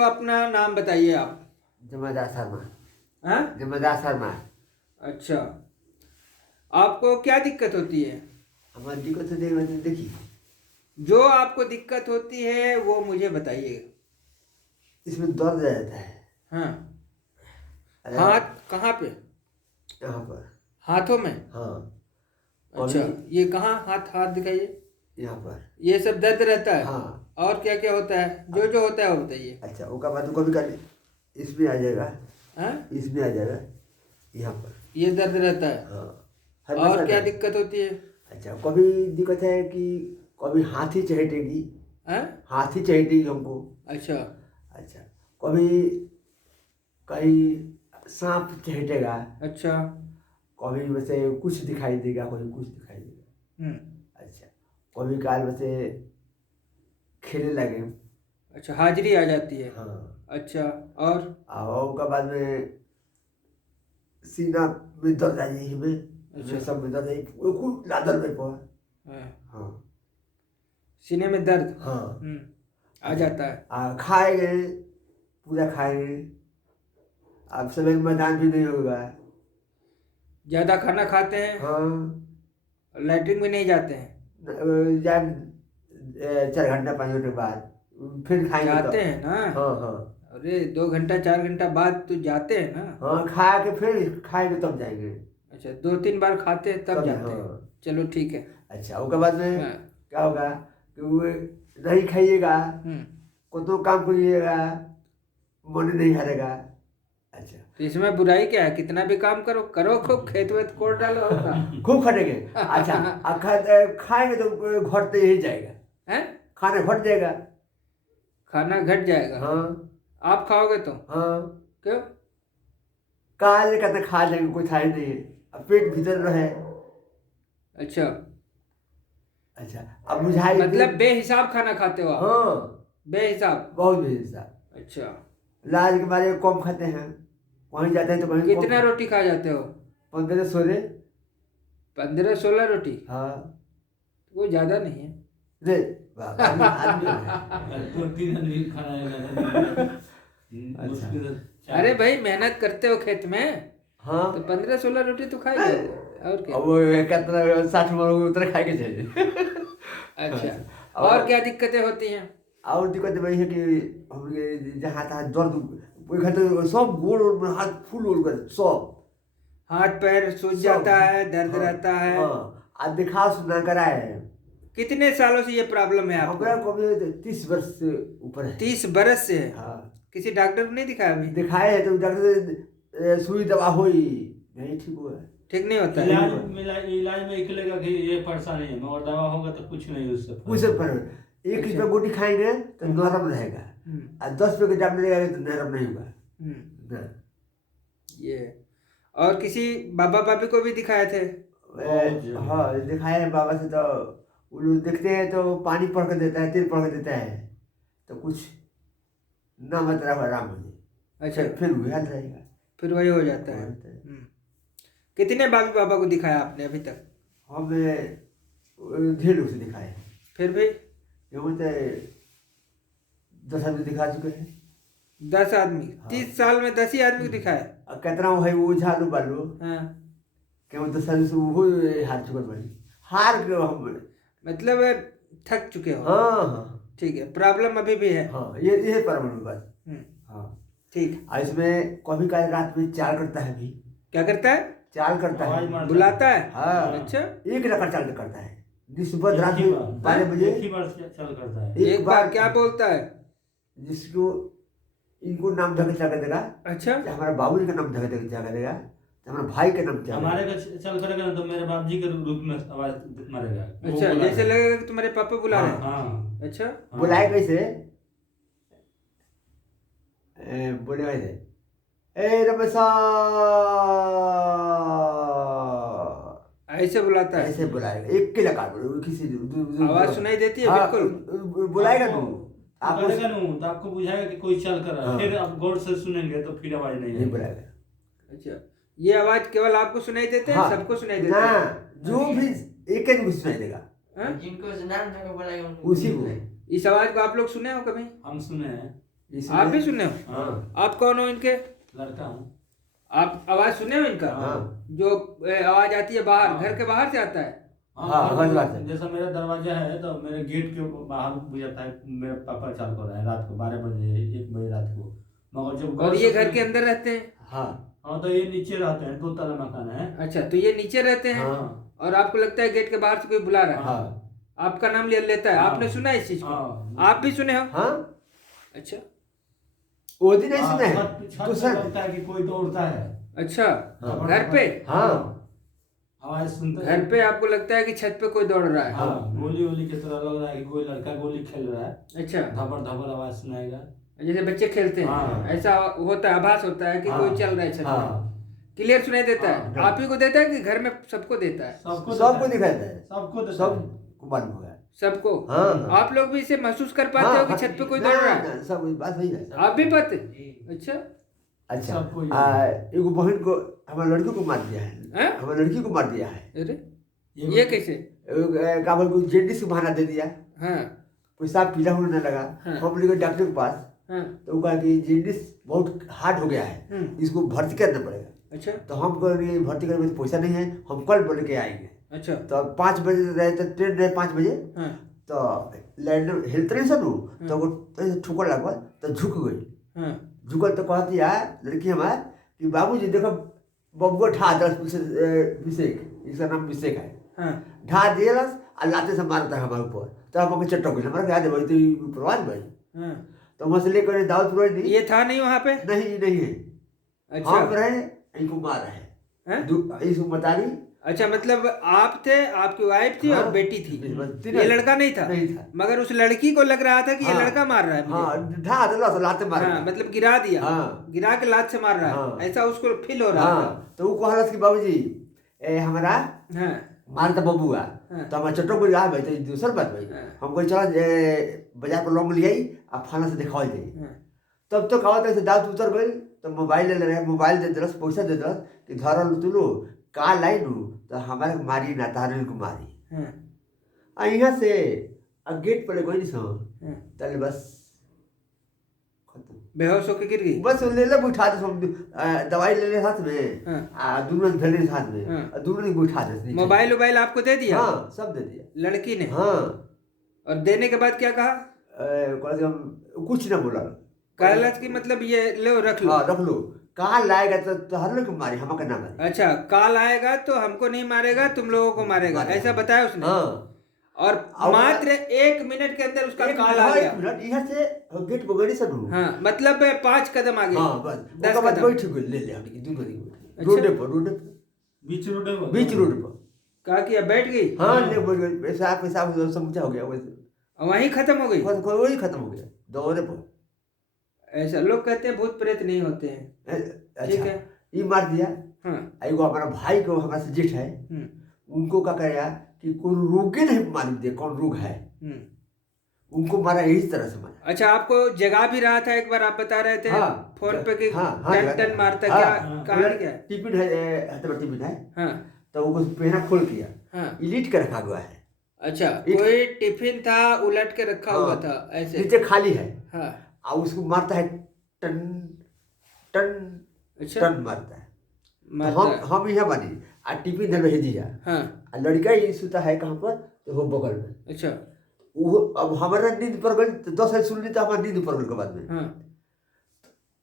तो अपना नाम बताइए आप। जमादार शर्मा। हाँ, जमादार शर्मा। अच्छा। आपको क्या दिक्कत होती है? हमारी दिक्कत होती है देखिए, जो आपको दिक्कत होती है वो मुझे बताइए। इसमें दर्द रहता है। हाँ, अरे हाथ कहाँ पे? यहाँ पर। हाथों में? हाँ। अच्छा, कभी ये कहाँ? हाथ हाथ दिखाइए। यहाँ पर। ये सब दर्द रहता है? हाँ। और क्या क्या होता है? जो जो होता है वो बताइए। अच्छा, उसका बाद तो कभी कभी इसमें आ जाएगा, हाँ, इसमें आ जाएगा, यहाँ पर। ये दर्द रहता है। हाँ। हर और मसल क्या में। दिक्कत होती है? अच्छा, कभी दिक्कत है कि कभी हाथी चहेटेगी। हाँ, हाथी चहेटेगी हमको। अच्छा। अच्छा। कभी कहीं सांप चहेटेगा। अच्छा। कभी वैसे कुछ दिखाई देगा, कभी कुछ दिखाई देगा। हम्म। अच्छा। कभी काल वैसे खेलने लगे। अच्छा, हाजिरी आ जाती है। हाँ। अच्छा। और? और उसका बाद में सीना में दर्द आ जाए, हमें अच्छा। हमें सब में दर्द आई, वो खूब लादर में पड़ा। हाँ, हाँ। सीने में दर्द। हाँ। आ जाता है। खाएंगे, पूरा खाएंगे। अब समय मैदान भी नहीं होगा। ज्यादा खाना खाते हैं? हाँ। लैट्रिन में नहीं जाते हैं? जब 4 घंटा 5 घंटे बाद फिर खाएंगे तो। जाते हैं ना? हाँ हाँ। अरे 2 घंटा 4 घंटा बाद तो जाते हैं ना? हाँ, खा के फिर खाएंगे तब जाएंगे। अच्छा, 2 3 बार खाते हैं तब तब जाते हैं। हाँ। चलो ठीक है। अच्छा, उसके बाद में हाँ। क्या होगा कि वो नहीं खाइएगा, हम्म। तो काम करिएगा, मन नहीं हारेगा। अच्छा। तो इसमें बुराई क्या है? कितना भी काम करो करो, खूब खेत वेत कोड़ डालो होगा। खूब खटेंगे। अच्छा। खाएंगे तो घट तो यही जाएगा, हैं? खाना घट जाएगा। खाना घट जाएगा? हाँ। आप खाओगे तो? हाँ। क्यों? काले कहते खा लेंगे, कोई था ही नहीं है, अब पेट भीतर रहे। अच्छा, अच्छा। अब बुझाई मतलब बेहिसाब खाना खाते हो आप? हाँ, बेहिसाब? बहुत बेहिसाब। अच्छा। लाज के मारे कम खाते हैं, वहीं जाते हैं तो वहीं कम। कितना रोटी खा जाते हो? 15 16। 15 16 रोटी? हाँ। वो ज्यादा नहीं है। रे बाबा, आदमी है। तो 3 आदमी खाना है ज्यादा अच्छा। मुश्किल है। अरे भाई, मेहनत करते हो खेत में हाँ। तो 15 16 रोटी तो खा ही जाओगे। और क्या? अब वो कितना 60 मर उतना खाए के चाहिए। अच्छा। अच्छा। और क्या दिक्कतें होती हैं? और दिक्कत वही है कि हम ये जहाँ तहाँ दर्द, वो खाते सब गोड़ ओड़ में हाथ फूल उड़ कर सब। हाथ पैर सूज सब। जाता है, दर्द हाँ। रहता है? हाँ। आज दिखा सुना कराए। कितने सालों से ये प्रॉब्लम है हमारा आपको? को भी 30 वर्ष से ऊपर है। 30 बरस से है? हाँ। किसी डॉक्टर को नहीं दिखाया अभी? दिखाए है तो डॉक्टर सुई दवा हुई, नहीं ठीक हुआ। ठीक नहीं होता है? इलाज में निकलेगा कि ये परेशानी है, और दवा होगा तो कुछ नहीं उससे कुछ पर 1 रुपया गोटी खाएंगे तो नरम रहेगा, हम्म। और 10 रुपये का जाम लेगा तो नरम नहीं होगा। हम्म। ना। ये और किसी बाबा बाबी को भी दिखाए थे? हाँ, दिखाए हैं बाबा से, तो वो लोग देखते हैं तो पानी पढ़ के देता है, तेल पढ़ के देता है, तो कुछ ना मतलब आराम हो जाए। अच्छा, फिर वही हाल रहेगा। फिर वही हो जाता है। वही होता है। कितने बाबी बाबा को दिखाया आपने अभी तक? हमने ढेर लोग से दिखाए हैं। फिर भी? ये बोलते 10 आदमी दिखा चुके हैं। 10 आदमी? हाँ। 30 साल में 10 ही आदमी को दिखाया? अब कितना है वो झालू बालू, हाँ। क्या 10 आदमी से वो हार चुके बड़ी, हार के हम। मतलब थक चुके हो? हाँ हाँ। ठीक है, प्रॉब्लम अभी भी है? हाँ, ये परमाणु बात। हम्म। हाँ। ठीक। और इसमें कभी काल रात में चाल करता है भी। क्या करता है? चाल करता आवाज है, मारता बुलाता है? हाँ। अच्छा। एक रकम चाल करता है, सुबह रात में 12 बजे एक ही बार चल करता है। एक बार क्या बोलता है? जिसको इनको नाम धके क्या कर देगा, अच्छा। या हमारा बाबूजी का नाम धके क्या करेगा, तो हमारा भाई का नाम क्या हमारे का चल करेगा ना तो मेरे बाप जी के रूप में आवाज मारेगा। वो अच्छा, बोला जैसे है। लगेगा कि तुम्हारे पापा बुला रहे हैं? हाँ। अच्छा। बुलाए कैसे, बोले कैसे, ए रमेशा, ऐसे बुलाता है? ऐसे बुलाएगा, एक के लगा बोले किसी आवाज सुनाई देती है? हाँ, बिल्कुल। बुलाएगा तू आप आपको करेगा ना तो आपको बुझाएगा कि कोई चल कर रहा है। हाँ। फिर आप गौर से सुनेंगे तो फिर आवाज नहीं नहीं आएगी। बुलाएगा। अच्छा, ये आवाज केवल आपको सुनाई देते हैं? हाँ। सबको सुनाई देते ना, हैं? जो भी एक एक भी सुनाई देगा, हाँ? जिनको नाम धके बुलाएगा उनको उसी को। इस आवाज को आप लोग सुने हो कभी? हम सुने हैं। इसलिए आप भी सुने हो? हाँ आप कौन हो इनके? लड़का हूँ। आप आवाज सुने हो इनका? हाँ जो आवाज आती है बाहर, हाँ। घर के बाहर से आता है? हाँ, घर बस के- बात है। जैसा मेरा दरवाजा है तो मेरे गेट के बाहर बुझाता है, मेरा पापा चाल कर रहा है रात को 12 बजे 1 बजे रात को। मगर जब और से ये घर के अंदर रहते हैं? हाँ हाँ तो ये नीचे रहते हैं, 2 तला मकान है। अच्छा, तो ये नीचे रहते हैं हाँ और आपको लगता है गेट के बाहर से कोई बुला रहा है, हाँ आपका नाम लेता है, हाँ। आपने सुना इस चीज को? हाँ। आप भी सुने हो? हाँ अच्छा वो दिन नहीं सुने हाँ, हैं छत दूसरा पे लगता है कि कोई दौड़ता है। अच्छा, हाँ। घर पे? हाँ आवाज सुनते घर पे आपको लगता है कि छत पे कोई दौड़ रहा है? हाँ, गोली वोली की तरह लग रहा है कि कोई लड़का गोली खेल रहा है। अच्छा, धबर धबर आवाज सुनाएगा। जैसे बच्चे खेलते हैं हाँ। ऐसा होता है, आभास होता है कि हाँ। कोई चल रहा है छत हाँ पे। क्लियर सुनाई देता है? हाँ। आप ही को देता है कि घर में सबको देता है? सबको सबको देता है। दिखाता है, सबको देता है। सबको मालूम होगा। सबको? हाँ, हाँ। आप लोग भी इसे महसूस कर पाते हो कि छत पे कोई दौड़ रहा है? ना, सब बात वही है। आप भी पाते? अच्छा। अच्छा सबको ये- एगो बहन को हमारे लड़की को मार दिया है, हैं? हमारे लड़की को मार दिया है। अरे ये कैसे? काबल को जेंडिस को बहाना दे दिया, हाँ पेशाब पीला होने लगा। हाँ। हम लोग डॉक्टर के पास, हाँ। तो वो कहा कि जेंडिस बहुत हार्ड हो गया है, हम्म। इसको भर्ती करना पड़ेगा। अच्छा तो हम कहेंगे भर्ती करने में पैसा नहीं है, हम कल बोल के आएंगे। अच्छा। तो 5 बजे रहे तो ट्रेन रहे 5 बजे, हाँ तो लैंड हिलते नहीं सनू, तो वो ठुकर लगा तो झुक गई। हाँ झुकल तो कहती है लड़की हमार कि बाबूजी देखो बबुआ ढा 10 विषेक, इसका नाम विषेक है, हाँ ढा दियलस और लाते से मारता है हमारे ऊपर। तो हम चट्टो गई, हमारा क्या दे भाई तो प्रवास भाई। हाँ। तो वहाँ से लेकर दाऊद पुराई दी, ये था नहीं वहाँ पे? नहीं है। अच्छा। हम रहे इनको मार रहे हैं? इसको बता रही। अच्छा, मतलब आप थे, आपकी वाइफ थी और हाँ, बेटी थी, तीन ये आदमी। लड़का नहीं था? नहीं था। मगर उस लड़की को लग रहा था कि ये हाँ। लड़का मार रहा है मुझे। हाँ ढा दिलस लाते मार। हाँ, मतलब गिरा दिया। हाँ। गिरा के लात से मार रहा है, हाँ। ऐसा उसको फील हो रहा हाँ तो वो कहलस कि बाबूजी हमारा था। हाँ मार तो बबुआ। हाँ। तो हमारा चट्टो बोल रहा भाई तो दूसर बात भाई, हाँ। हम कोई चला बाजार पर लौंग लियाई आप फाना से दिखावा जाइए। हाँ। तब तो कहा था दांत उतर गई, तो मोबाइल ले रहे, मोबाइल दे दिलस, पैसा दे दिलस कि धरल तू लो का लाई नू, तो हमारे को मारी ना तारन को मारी। हाँ। आ यहाँ से गेट पर कोई नहीं सो, हाँ। तले बस खत्म। बेहोश होके गिर गई? बस ले ले बैठा दे, दवाई ले ले साथ में, हाँ। दोनों भेले साथ में, हाँ। और दोनों ने बैठा दे नीचे। मोबाइल वोबाइल आपको दे दिया? हाँ सब दे दिया लड़की ने? हाँ। और देने के बाद क्या कहा? कुछ ना बोला, कहलत कि मतलब ये लो रख लो। हाँ रख लो, कहाँ लाएगा तो हर लोग को मारी, हम ना मारी। अच्छा, काल आएगा तो हमको नहीं मारेगा, तुम लोगों को मारेगा, ऐसा बताया उसने? हाँ और और- मात्र 1 मिनट के अंदर उसका एक काल आ गया? मिनट यहाँ से गेट पकड़ी सब। हाँ, मतलब 5 कदम आगे? हाँ बस 10 उसके बाद कदम? बैठ गई, ले ले हमने दोनों ने बैठ अच्छा। रोड पर बीच रोड है बीच रोड पर। कहा कि अब बैठ गई? हाँ ले बैठ गई, पेशाब समझा हो गया, वैसे वहीं खत्म हो गई? वही खत्म हो गया दौरे पर। ऐसा लोग कहते हैं भूत प्रेत नहीं होते हैं। ठीक अच्छा है। ये मार दिया। हाँ। एगो हमारा भाई को, हमारा से जेठ है, हम्म, उनको क्या करेगा कि कोई रोगे नहीं मालूम दे कौन रोग है, हम्म। उनको मारा यही तरह से मारा। अच्छा, आपको जगा भी रहा था, एक बार आप बता रहे थे हाँ। फोन पे कि हाँ, हाँ, टन टन मारता, हाँ, क्या हाँ। कहानी क्या है? टिफिन है, हथेली टिफिन है, हाँ तो वो पहना खोल किया, हाँ। इलीट के रखा हुआ है, अच्छा, कोई टिफिन था उलट के रखा हुआ हाँ। था ऐसे? नीचे खाली है, हाँ। और उसको मारता है टन टन अच्छा, टन मारता है। तो मारता है। हम यहाँ बनी आ टिफिन धर भेज दिया, हाँ। आ लड़का ही सुता है कहाँ पर, तो वो बगल में। अच्छा। वो अब हमारा नींद पड़ गई, तो 10 साल सुन ली, तो हमारा नींद पड़ गई के बाद में हाँ।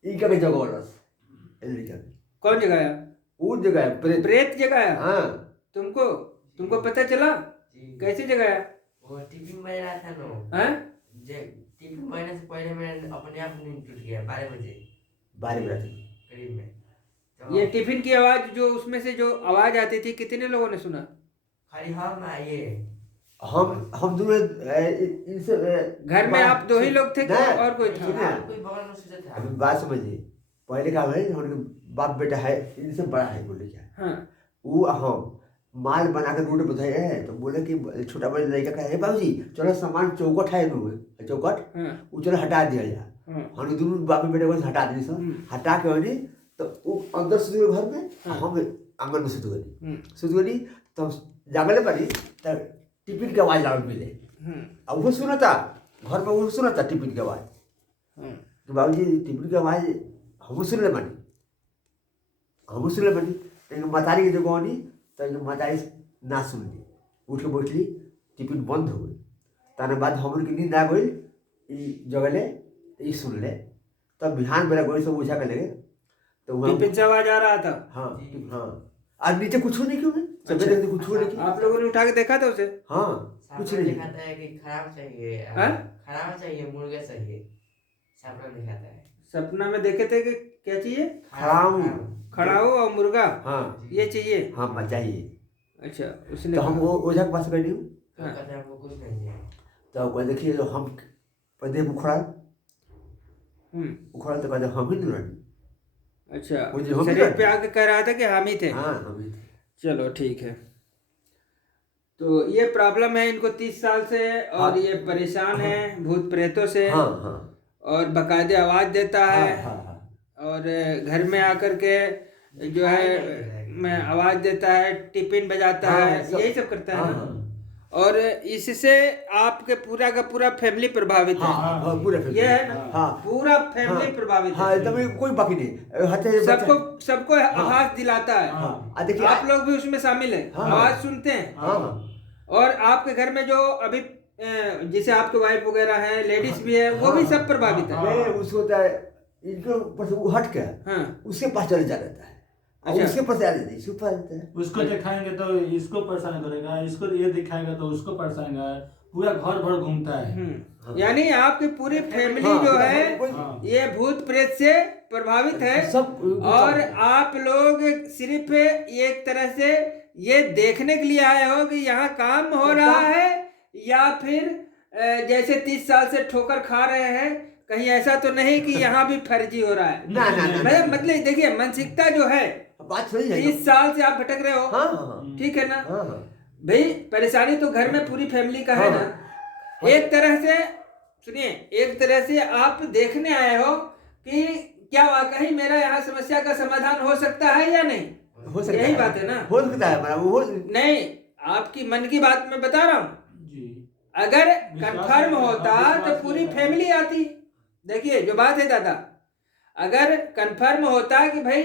इनका के जगह वाला लड़का कौन जगाया? वो जगह है प्रेत। प्रेत जगाया? हाँ तुमको पता चला? कैसे जगाया? वो टिफिन बज रहा था ना, हैं? टिफिन बजने से पहले मैं अपने आप नींद टूट गया 12 बजे 12 बजे करीब में। तो ये टिफिन की आवाज जो उसमें से जो आवाज आती थी, कितने लोगों ने सुना? खाली हम आइए, हम दोनों इनसे घर में आप 2 ही लोग थे कि नहीं, और कोई था? सुनिए। कोई बगल में सोचा था। अभी बात समझिए, पहले का भाई उनके बाप बेटा है, इनसे बड़ा है, बोले क्या हाँ। वो हम माल बना कर रोड बताए है, तो बोले कि छोटा बड़ा लड़का कहा है बाबूजी चलो सामान चौकट है चौकट, हाँ। वो चलो हटा दिया जाए। हाँ। हम दोनों बाप बेटे को हटा दी सर, हटा के बनी तो वो अंदर सुत गए घर में, हाँ। हम आंगन में सुत गई, हम्म, सुत गई तो जागले पड़ी, तो टिफिन की आवाज आउट मिले, हम्म, अब वो सुना था घर में, वो सुना था टिफिन की आवाज, हम्म। कि बाबूजी टिप्पणी की आवाज़ हम सुनले बानी लेकिन मतारी के जगह नहीं तो मतारी ना सुनली उठ के बैठली टिफिन बंद हो गई ताने बाद हमन की नींद आ गई जगले ई सुन ले तब बिहान बेला गई सब उठा के लगे तो वहाँ टिफिन से आवाज आ रहा था। हाँ हाँ आज नीचे कुछ नहीं क्यों सवेरे देखते कुछ नहीं किया आप लोगों ने उठा के देखा था उसे? हाँ कुछ सपना नहीं दिखाता है कि खराब चाहिए, हाँ? खराब चाहिए, मुर्गा चाहिए, सपना दिखाता है। सपना में देखे थे कि क्या चाहिए? खराब खड़ाऊ और मुर्गा, हाँ ये चाहिए। हाँ चाहिए। अच्छा, उसने तो हम वो ओझा के पास गए नहीं तो कहते हैं हमको कुछ नहीं चाहिए। तो कोई देखिए जो हम पदे उखड़ाल तो कहते हम ही नहीं रहनी। अच्छा, वो जो हम ही शरीर रहते। पे आके कह रहा था कि हम ही थे। हाँ हम ही थे। चलो ठीक है। तो ये प्रॉब्लम है इनको 30 साल से और हाँ। ये परेशान है भूत प्रेतों से हाँ हाँ और बकायदे आवाज देता है हाँ हाँ और घर में आकर के जो है मैं आवाज देता है, टिफिन बजाता हाँ, है, सब- यही सब करता है हाँ, ना। हाँ। और इससे आपके पूरा का पूरा फैमिली प्रभावित है। हाँ पूरा ये है ना, हाँ पूरा फैमिली हाँ, प्रभावित हाँ है। एकदम कोई बाकी नहीं हथे सबको आवाज दिलाता है। हाँ देखिए आप लोग भी उसमें शामिल हैं, हाँ। आवाज सुनते हैं। हाँ और आपके घर में जो अभी जैसे आपके वाइफ वगैरह है, लेडीज भी है, वो भी सब प्रभावित है। नहीं उसको होता है इनके ऊपर से वो हट के हाँ उसके पास चले जा रहता है और अच्छा। उसके पास आ जाता है इसके पास रहता है उसको दिखाएंगे तो इसको परेशान करेगा, इसको ये दिखाएगा तो उसको परेशान करेगा, पूरा घर भर घूमता है। यानी आपकी पूरी फैमिली हाँ, जो है हाँ। ये भूत प्रेत से प्रभावित है। सब और आप लोग सिर्फ एक तरह से ये देखने के लिए आए हो कि यहाँ काम हो रहा है या फिर जैसे 30 साल से ठोकर खा रहे हैं, कहीं ऐसा तो नहीं कि यहाँ भी फर्जी हो रहा है। ना मतलब देखिए मानसिकता जो है, बात सही है 30 साल से आप भटक रहे हो, हाँ हाँ ठीक है ना हाँ भाई। परेशानी तो घर में पूरी फैमिली का है ना। एक तरह से सुनिए, एक तरह से आप देखने आए हो कि क्या वाकई मेरा यहाँ समस्या का समाधान हो सकता है या नहीं। हो सकता यही है बात है ना। हो सकता है हमारा वो नहीं, आपकी मन की बात मैं बता रहा हूँ। जी अगर विश्वास कंफर्म है, होता विश्वास तो पूरी है। फैमिली आती। देखिए जो बात है दादा, अगर कंफर्म होता कि भाई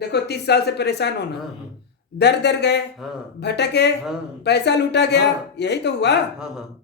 देखो 30 साल से परेशान होना, हाँ दर दर गए, हाँ भटके, हाँ पैसा लूटा गया, हाँ। यही तो हुआ। हाँ हाँ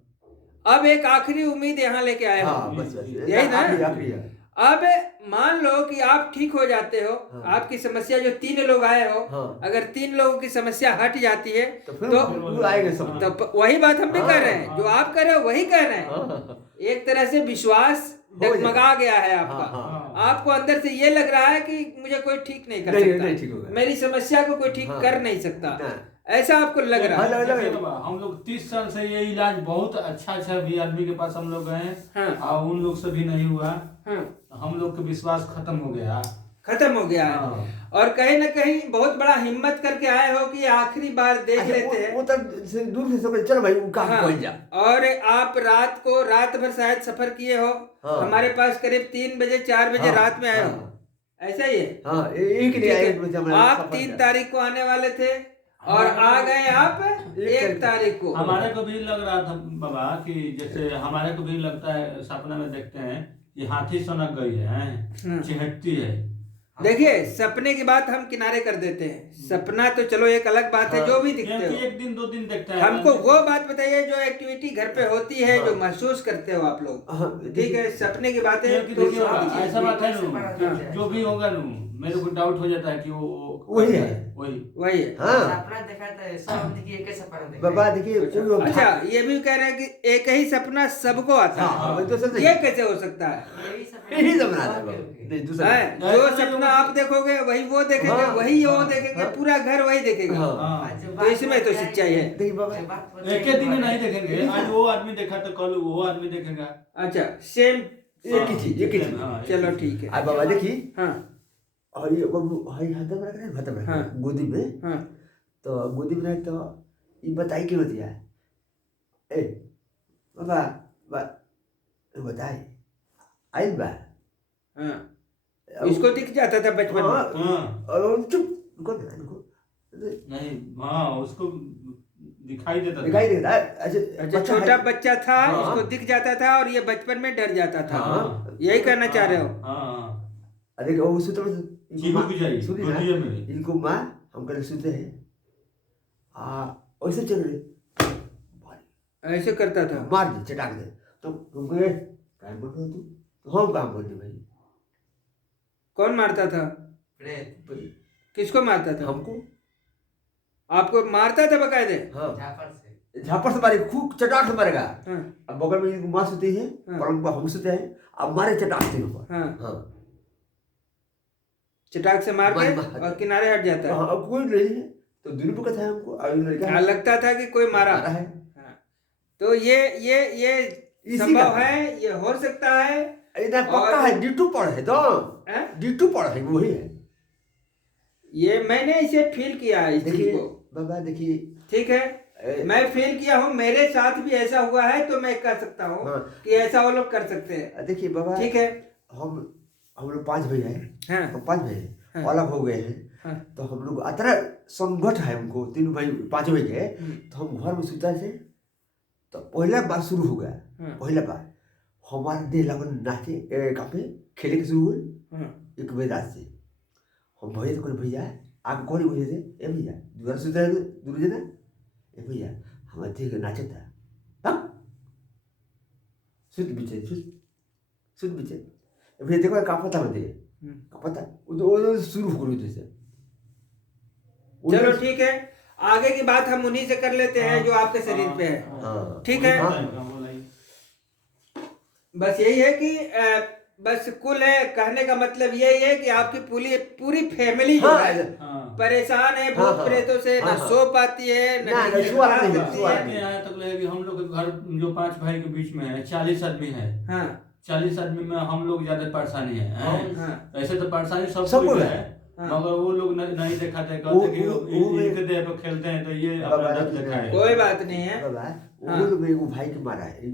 अब एक आखिरी उम्मीद यहाँ लेके आए हो। हाँ बस बस यही ना? आखिरी है अब मान लो कि आप ठीक हो जाते हो, हाँ। आपकी समस्या जो 3 लोग आए हो, हाँ। अगर 3 लोगों की समस्या हट जाती है तो फिर तो वो आएंगे सब तो वही बात हम भी हाँ, कर रहे हैं, जो आप कर रहे हो वही कर रहे हैं। हाँ एक तरह से विश्वास जाएगा। डगमगा गया है आपका। हाँ, हाँ। आपको अंदर से ये लग रहा है कि मुझे कोई ठीक नहीं कर नहीं सकता, ठीक होगा मेरी समस्या को कोई ठीक हाँ। कर नहीं सकता, ना। ऐसा आपको लग रहा है। हाँ, लग- देखिए बाबा, हम लोग 30 साल से ये इलाज बहुत अच्छा भी आदमी के पास हम लोग गए हाँ। और उन लोग से भी नहीं हुआ। हाँ, हम लोग का विश्वास खत्म हो गया। खत्म हो गया है। हाँ। और कहीं ना कहीं बहुत बड़ा हिम्मत करके आए हो कि आखिरी बार देख अच्छा, लेते हैं। वो तब से दूर से सब चलो भाई उनका हाँ, पहुंच जा और आप रात भर शायद सफर किए हो। हाँ। हमारे पास करीब 3 बजे 4 बजे हाँ, रात में आए हो, हाँ। ऐसा ही है। हाँ एक ठीक नहीं आए है? आप 3 तारीख को आने वाले थे और आ गए आप 1 तारीख को। हमारे को भी लग रहा था बाबा कि जैसे हमारे को भी लगता है, सपना में देखते हैं कि हाथी सनक गई है, चिहटती है। देखिए सपने की बात हम किनारे कर देते हैं, सपना तो चलो एक अलग बात है, जो भी दिखते क्योंकि हो। 1 दिन 2 दिन देखता है। हमको वो बात बताइए जो एक्टिविटी घर पे होती है, हाँ। जो महसूस करते हो आप लोग। हाँ, ठीक है, सपने की बातें क्योंकि तो देखिए छोड़ दीजिए। ऐसा बात है हाँ। नू, जो भी होगा नू, मेरे को डाउट हो जाता है कि वो वही है। वही वही है। हाँ सपना दिखाता है, सब देखिए एक ही सपना दिखाता है। बाबा देखिए कोई अच्छा, ये भी कह रहे हैं कि एक ही सपना सबको आता हाँ है, वो तो सब ये कैसे हो सकता है? यही सपना यही सपना था ओके, बाबा। ओके। नहीं दूसरा है, जो सपना आप देखोगे वही वो देखेंगे, हाँ, वही वो हाँ, देखेंगे, हाँ। पूरा घर वही देखेगा। हाँ। हाँ। आज जो तो इसमें बात तो बताई- सच्चाई है। देखिए बाबा जो बात बताई- एक ही दिन में नहीं देखेंगे। आज वो आदमी देखा तो कल वो आदमी देखेगा। अच्छा, सेम। एक ही चीज एक ही चीज हाँ, चलो ठीक है। आ बाबा देखिए हाँ और ये बाबू हाई हाथ में रख रहे हैं हाथ में हाँ। गोदी में हाँ तो गोदी में रहे तो ये बताई क्यों होती है ए बाबा बताए आइल बा हाँ, इसको दिख जाता था बचपन में। हाँ, हाँ। और वो चुप रुको ना रुको नहीं, हाँ उसको दिखाई देता था। दिखाई देता है। अच्छा, बच्चा छोटा है। बच्चा था, हाँ। इसको दिख जाता था और ये बचपन में डर जाता था। हाँ। यही कहना चाह रहे हो? हाँ अरे वो सुते में चिहुक जाई सुनी ना, गोदिये में। इनको माँ हम कल सोते हैं वैसे चल रहे ऐसे करता था। मार दे चटाक दे तो हमको ये काम बोल रहे हो तू तो हम काम बोल दे भाई कौन मारता था? प्रेत किसको मारता था? हमको। आपको मारता था बकायदे? हाँ झापर से झापड़ से मारे खूब चटाक से मारेगा। हाँ अब बगल में इनको माँ सोती है हाँ। पलंग पर हम सोते हैं अब मारे चटाक से ऊपर। हाँ, हाँ चटाक से मार के मार- और किनारे हट जाता है। हाँ अब कोई नहीं है तो दोनों को कथा है हमको अब लड़का हाँ, लगता था कि कोई मारा। मारा है। हाँ, तो ये इसी संभव का है, ये हो सकता है। इतना पक्का और- है डिटू पड़ है तो हैं? डिटू पड़ है वही है। ये मैंने इसे फील किया है इस चीज देखिए को। बाबा देखिए ठीक है, ए, मैं फील किया हूँ, मेरे साथ भी ऐसा हुआ है तो मैं कह सकता हूँ हाँ। कि ऐसा वो लोग कर सकते हैं। देखिए बाबा ठीक है। हम लोग 5 भाई हैं। हाँ हम 5 भाई हैं हाँ। अलग हो गए हैं हाँ। तो हम लोग अतरा संगठ है हमको 3 भाई 5 भाई के हम्म, तो हम घर में सुता थे तो पहला बार शुरू हो गया। हाँ, पहला बार हमारे देह लगन नाचे काफे खेले के शुरू हुए हाँ, 1 बजे रात से हम भैया तो भैया आगे कौन भैया थे ए भैया दूर सुत रहे दूर जना ए भैया हमारे देह के नाचे था हाँ सुत बीचे सुत बीचे ए भैया देखो का पता मत हम्म। का पता वो शुरू हो गई जैसे चलो ठीक है, आगे की बात हम उन्हीं से कर लेते हैं जो आपके शरीर पे है। हाँ ठीक है। बस यही है कि बस कुल है, कहने का मतलब यही है कि आपकी पूरी पूरी फैमिली जो हाँ है परेशान है हाँ, भूत हाँ, प्रेतों से, हाँ, न हाँ। सो पाती है न ना, नींद सुआ खा नहीं है, सकती सुआ है। नहीं। यहाँ तक लगे कि हम लोग के घर जो 5 भाई के बीच में है 40 आदमी है। हाँ 40 आदमी में हम लोग ज्यादा परेशानी है हैं? हाँ ऐसे तो परेशानी सब सबको कोई है। है हाँ। मगर वो लोग नहीं दिखाते वो- कहते कि वो- इनके देह पर खेलते हैं तो ये अपना बाबा दर्द देखिए, दिखाए। कोई बात नहीं है। बाबा हाँ। वो लोग वो भाई को मारा है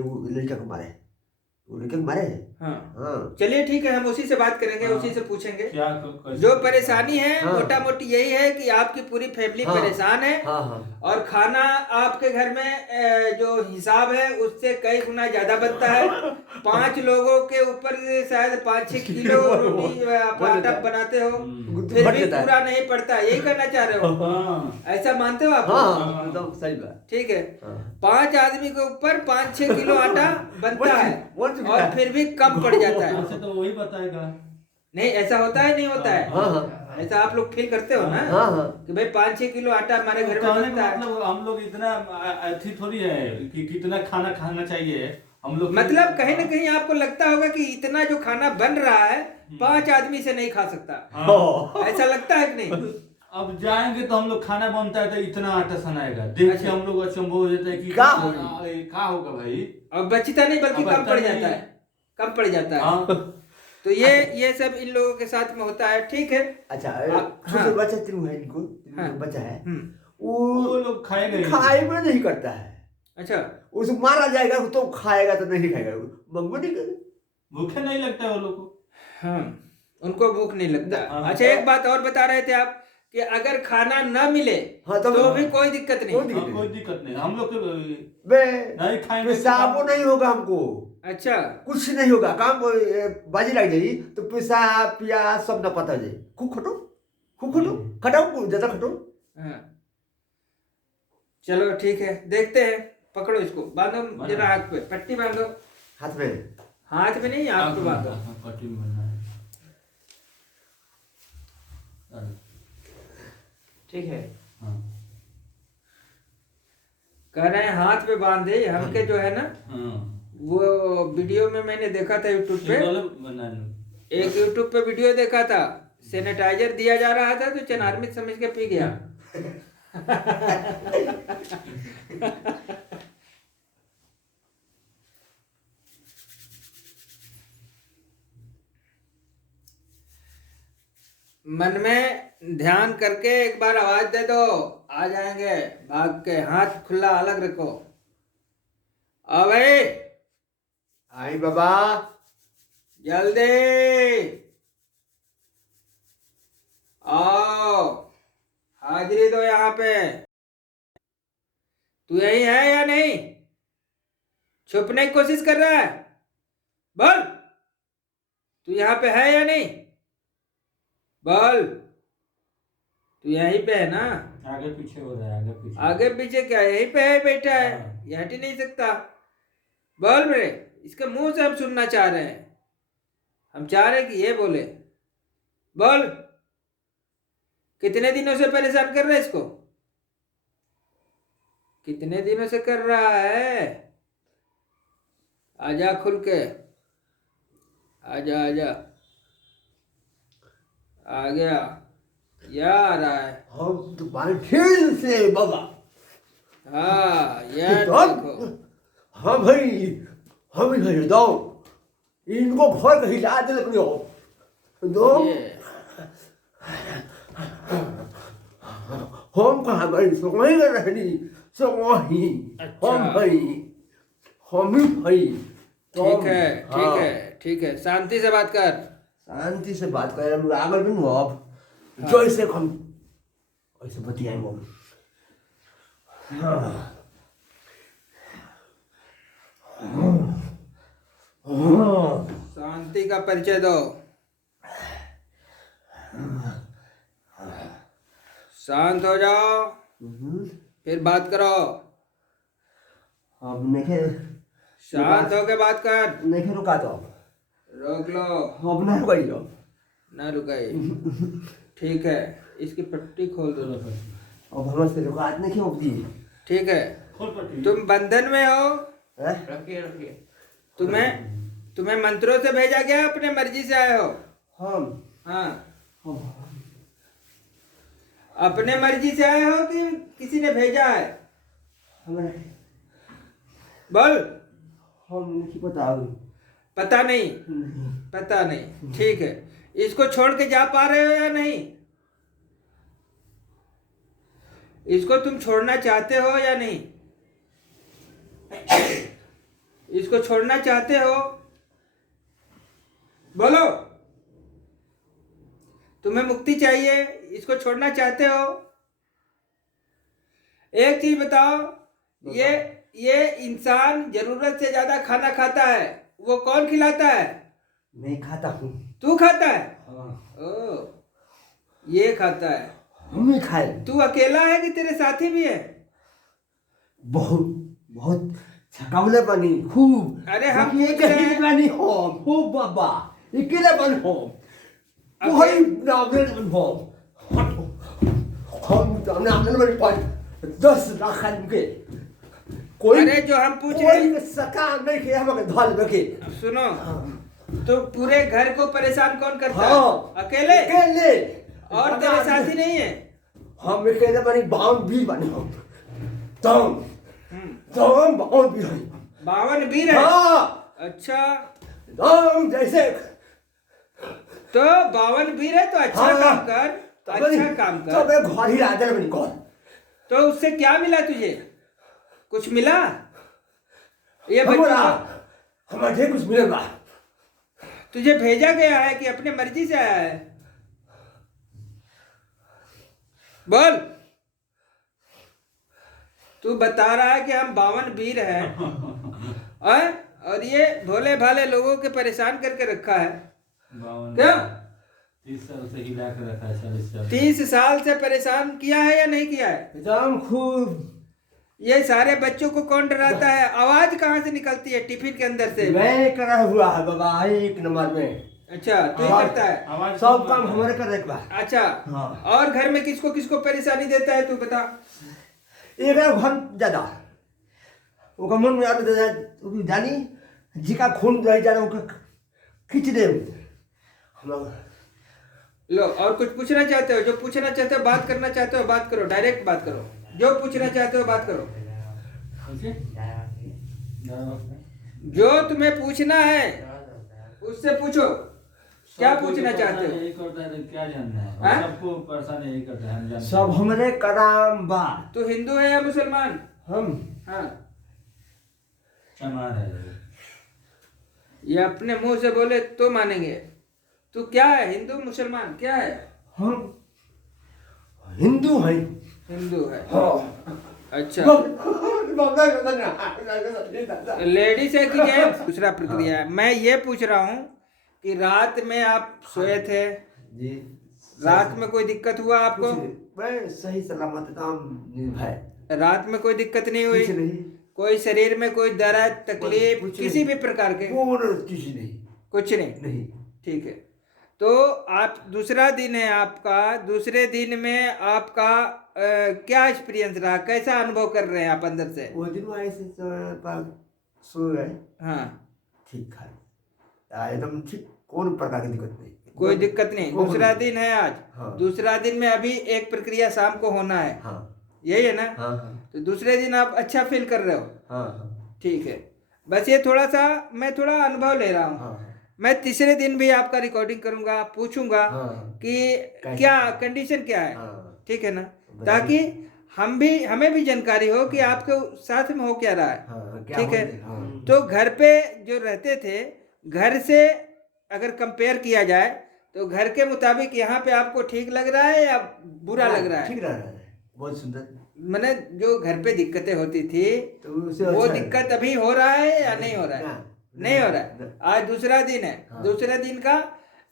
वो लड़का को मारा है वो लड़के को मारे हैं। हाँ हाँ चलिए ठीक है, हम उसी से बात करेंगे, हाँ। उसी से पूछेंगे। क्या जो परेशानी है हाँ। मोटा मोटी यही है कि आपकी पूरी फैमिली हाँ। परेशान है हाँ हाँ और खाना आपके घर में जो हिसाब है उससे कई गुना ज्यादा बनता है। 5 लोगों के ऊपर शायद 5-6 किलो रोटी आप आटा बनाते हो, फिर बढ़ भी जाता है। पूरा नहीं पड़ता, यही करना चाह रहे हो? हाँ ऐसा मानते हो आप? हाँ एकदम सही बात। ठीक है, हाँ। 5 आदमी के ऊपर 5-6 किलो आटा बनता है वही चीज़ और है। फिर भी कम पड़ जाता है। ऐसे तो वही बताएगा। नहीं ऐसा होता है, नहीं होता है? हाँ हाँ ऐसा आप लोग फील करते हो ना हाँ हाँ कि भाई 5-6 किलो आटा हमारे घर में कहने बनता का है। मतलब हम लोग इतना अथी थोड़ी है कि कितना खाना खाना चाहिए हम लोग। मतलब कहीं ना कहीं आपको लगता होगा कि इतना जो खाना बन रहा है 5 आदमी से नहीं खा सकता, हाँ। ऐसा लगता है कि नहीं? अब जाएंगे तो हम लोग खाना बनता है तो इतना आटा सनाएगा देख के अच्छा। हम लोग अचंभव हो जाता है कि क्या क्या होगा भाई। और बचता नहीं बल्कि अब कम बचता पड़ नहीं। जाता है, कम पड़ जाता है। हाँ तो ये सब इन लोगों के साथ में होता है। ठीक है। अच्छा हाँ। छोटे बच्चा तीनों है इनको हाँ। बच्चा है वो वो लोग खाएगा ही। खाए में नहीं करता है अच्छा, उसको मारा जाएगा तो खाएगा तो नहीं खाएगा मंगो नहीं करे। भूखे नहीं लगता है वो लोग को। हाँ उनको भूख नहीं लगता। हाँ। अच्छा एक बात और बता रहे थे आप कि अगर खाना न मिले हाँ तो भी कोई दिक्कत कोई नहीं। हाँ, कोई दिक्कत नहीं हम लोग बे नहीं खाएंगे। पेशाबो नहीं होगा हमको अच्छा कुछ नहीं होगा काम बाजी लग जाएगी तो पेशाब प्याज सब न पता जाए खूब खटो खटाओ ज्यादा खटो। हाँ चलो ठीक है, देखते हैं। पकड़ो इसको, बांधो जरा हाथ पे, पट्टी बांधो। हाथ में हाथ में नहीं, हाथ पे बांधो। पट्टी में बनना है। ठीक है, हाँ कह रहे हैं हाथ पे बांधे। हमके जो है ना हाँ वो वीडियो में मैंने देखा था यूट्यूब पे, बना लो। एक यूट्यूब पे वीडियो देखा था, सैनिटाइजर दिया जा रहा था तो चनार्मित समझ के पी गया। मन में ध्यान करके एक बार आवाज दे दो, आ जाएंगे भाग के। हाथ खुला अलग रखो। आ भाई आई बाबा जल्दी आओ, हाजिरी दो यहाँ पे। तू यही है या नहीं? छुपने की कोशिश कर रहा है? बोल, तू यहाँ पे है या नहीं? बोल, तू यहीं पे है ना? आगे पीछे हो रहा है, आगे पीछे। आगे पीछे क्या, यहीं पे है, बैठा है, हाँ। ये हट ही नहीं सकता। बोल मेरे, इसके मुंह से हम सुनना चाह रहे हैं, हम चाह रहे हैं कि ये बोले। बोल, कितने दिनों से परेशान कर रहा है इसको? कितने दिनों से कर रहा है? आजा खुल के, आजा आजा, आ गया, या आ रहा है? हम तुम्हारे खेल से बाबा। हाँ, यह तो देखो, हाँ भाई, हम इधर दो, इनको घर का हिला दे अपने दो। ये हम कहाँ भाई सोई रहनी सोई। अच्छा। हम भाई, हम ही भाई। ठीक है, ठीक हाँ। है, ठीक है, शांति से बात कर। शांति से बात करें, हम आगे भी नहीं अब हाँ। जो ऐसे हम ऐसे बतियाएंगे हम। हाँ। हाँ। शांति का परिचय दो। शांत हो जाओ, फिर बात करो। अब नहीं शांत होके बात कर। नहीं रुका तो रोक लो। अब ना रुकाई जाओ। ना रुकाई। ठीक है, इसकी पट्टी खोल दो। अब हमारे से रुकात नहीं क्यों दी? ठीक है, खोल पट्टी। तुम बंधन में हो। हैं? रखिए रखिए। तुम्हें मंत्रों से भेजा गया, अपने मर्जी से आए हो? हम हाँ, हम अपने मर्जी से आए हो कि किसी ने भेजा है? हमें बोल। हम नहीं पता अभी। पता नहीं? पता नहीं, ठीक है। इसको छोड़ के जा पा रहे हो या नहीं? इसको तुम छोड़ना चाहते हो या नहीं? इसको छोड़ना चाहते हो? बोलो, तुम्हें मुक्ति चाहिए, इसको छोड़ना चाहते हो? एक चीज बताओ, ये इंसान जरूरत से ज्यादा खाना खाता है, वो कौन खिलाता है? नहीं खाता हूँ। तू खाता है? हाँ। ओ, ये खाता है। हम ही खाए। तू अकेला है कि तेरे साथी भी है? बहुत बहुत थकावले बनी खूब। अरे हम ये पूछ रहे कहीं हैं। बनी हो हो बाबा, अकेले बन हो कोई नावले बन हो। हम तो नावले बन पर 10 लाख आदमी के कोई अरे जो हम पूछ रहे हैं, कोई सका नहीं के हमें धल बके। सुनो, तो पूरे घर को परेशान कौन करता हाँ। है? अकेले? अकेले और तेरे साथी नहीं है? हम अकेले बनी बाम भी बने हम। तुम बाम भी हैं। 52 वीर है? हाँ। अच्छा, तुम जैसे तो 52 वीर है तो अच्छा हाँ। काम कर, अच्छा काम तो कर। मैं घर ही राजा बनी कौन? तो उससे क्या मिला तुझे? कुछ मिला? ये हमारा बच्चों हमारा ढेर कुछ मिलेगा। को तुझे भेजा गया है कि अपने मर्जी से आया है? बोल। तू बता रहा है कि हम 52 वीर हैं, और ये भोले भाले लोगों के परेशान करके रखा है। क्या? 30 साल से हिला के रखा है, 40 साल। 30 साल से परेशान किया है या नहीं किया है? एकदम खूब। ये सारे बच्चों को कौन डराता है? आवाज कहाँ से निकलती है टिफिन के अंदर से? मैं करा हुआ है बाबा 1 नंबर में। अच्छा, तू ही आवाज- करता है? आवाज सब काम हमारे कर रखा। अच्छा, हाँ। और घर में किसको किसको परेशानी देता है तू बता? एक घर ज्यादा ओका मन में आते जानी जी का खून रह जाना ओका खींच दे हम लोग। लो, और कुछ पूछना चाहते हो? जो पूछना चाहते हो, बात करना चाहते हो, बात करो, डायरेक्ट बात करो। जो पूछना चाहते हो बात करो, जो तुम्हें पूछना है उससे पूछो। क्या पूछना चाहते हो? यही करता है तो क्या जानना है? हाँ? सबको परेशान यही करता है, हम जानते हैं। सब हमरे कराम बा। तू हिंदू है या मुसलमान? हम हाँ, चमार है। ये अपने मुंह से बोले तो मानेंगे। तू क्या है, हिंदू मुसलमान क्या है? हम हिंदू हैं। हिंदू है। हाँ। अच्छा, बाबा का ना लेडीज है कि जेंट्स? दूसरा प्रक्रिया है। मैं ये पूछ रहा हूँ कि रात में आप सोए थे, जी रात में कोई दिक्कत हुआ आपको? मैं सही सलामत काम निर्भय, रात में कोई दिक्कत नहीं हुई? कुछ नहीं, कोई शरीर में कोई दर्द तकलीफ कुछ किसी नहीं। भी प्रकार के? कुछ नहीं, कुछ नहीं। नहीं। ठीक है। तो आप दूसरा दिन है आपका, दूसरे दिन में आपका क्या एक्सपीरियंस रहा, कैसा अनुभव कर रहे हैं आप अंदर से? वो दिन ऐसे पर सो गए, हाँ, ठीक है, एकदम ठीक, कौन प्रकार की दिक्कत नहीं, कोई दिक्कत नहीं। कौन दूसरा नहीं। दिन है आज। हाँ। दूसरा दिन में अभी एक प्रक्रिया शाम को होना है, हाँ यही है ना? हाँ हाँ तो दूसरे दिन आप अच्छा फील कर रहे हो? हाँ हाँ ठीक है। बस ये थोड़ा सा मैं थोड़ा अनुभव ले रहा हूँ। हाँ मैं तीसरे दिन भी आपका रिकॉर्डिंग करूंगा, पूछूंगा हाँ कि कैसे? क्या कंडीशन क्या है, हाँ। ठीक है ना? बताइए। ताकि हमें भी जानकारी हो कि आपके साथ में हो क्या रहा है। हाँ, क्या ठीक है। होते हैं? हाँ। तो घर पे जो रहते थे, घर से अगर कंपेयर किया जाए तो घर के मुताबिक यहाँ पे आपको ठीक लग रहा है या बुरा लग रहा है? ठीक रह रहा है, बहुत सुंदर। मैंने जो घर पे दिक्कतें होती थी तो उससे वो अच्छा है। दिक्कत अभी हो रहा है या नहीं हो रहा है? ना, नहीं हो रहा ना। है। आज दूसरा दिन है। हाँ। दूसरे दिन का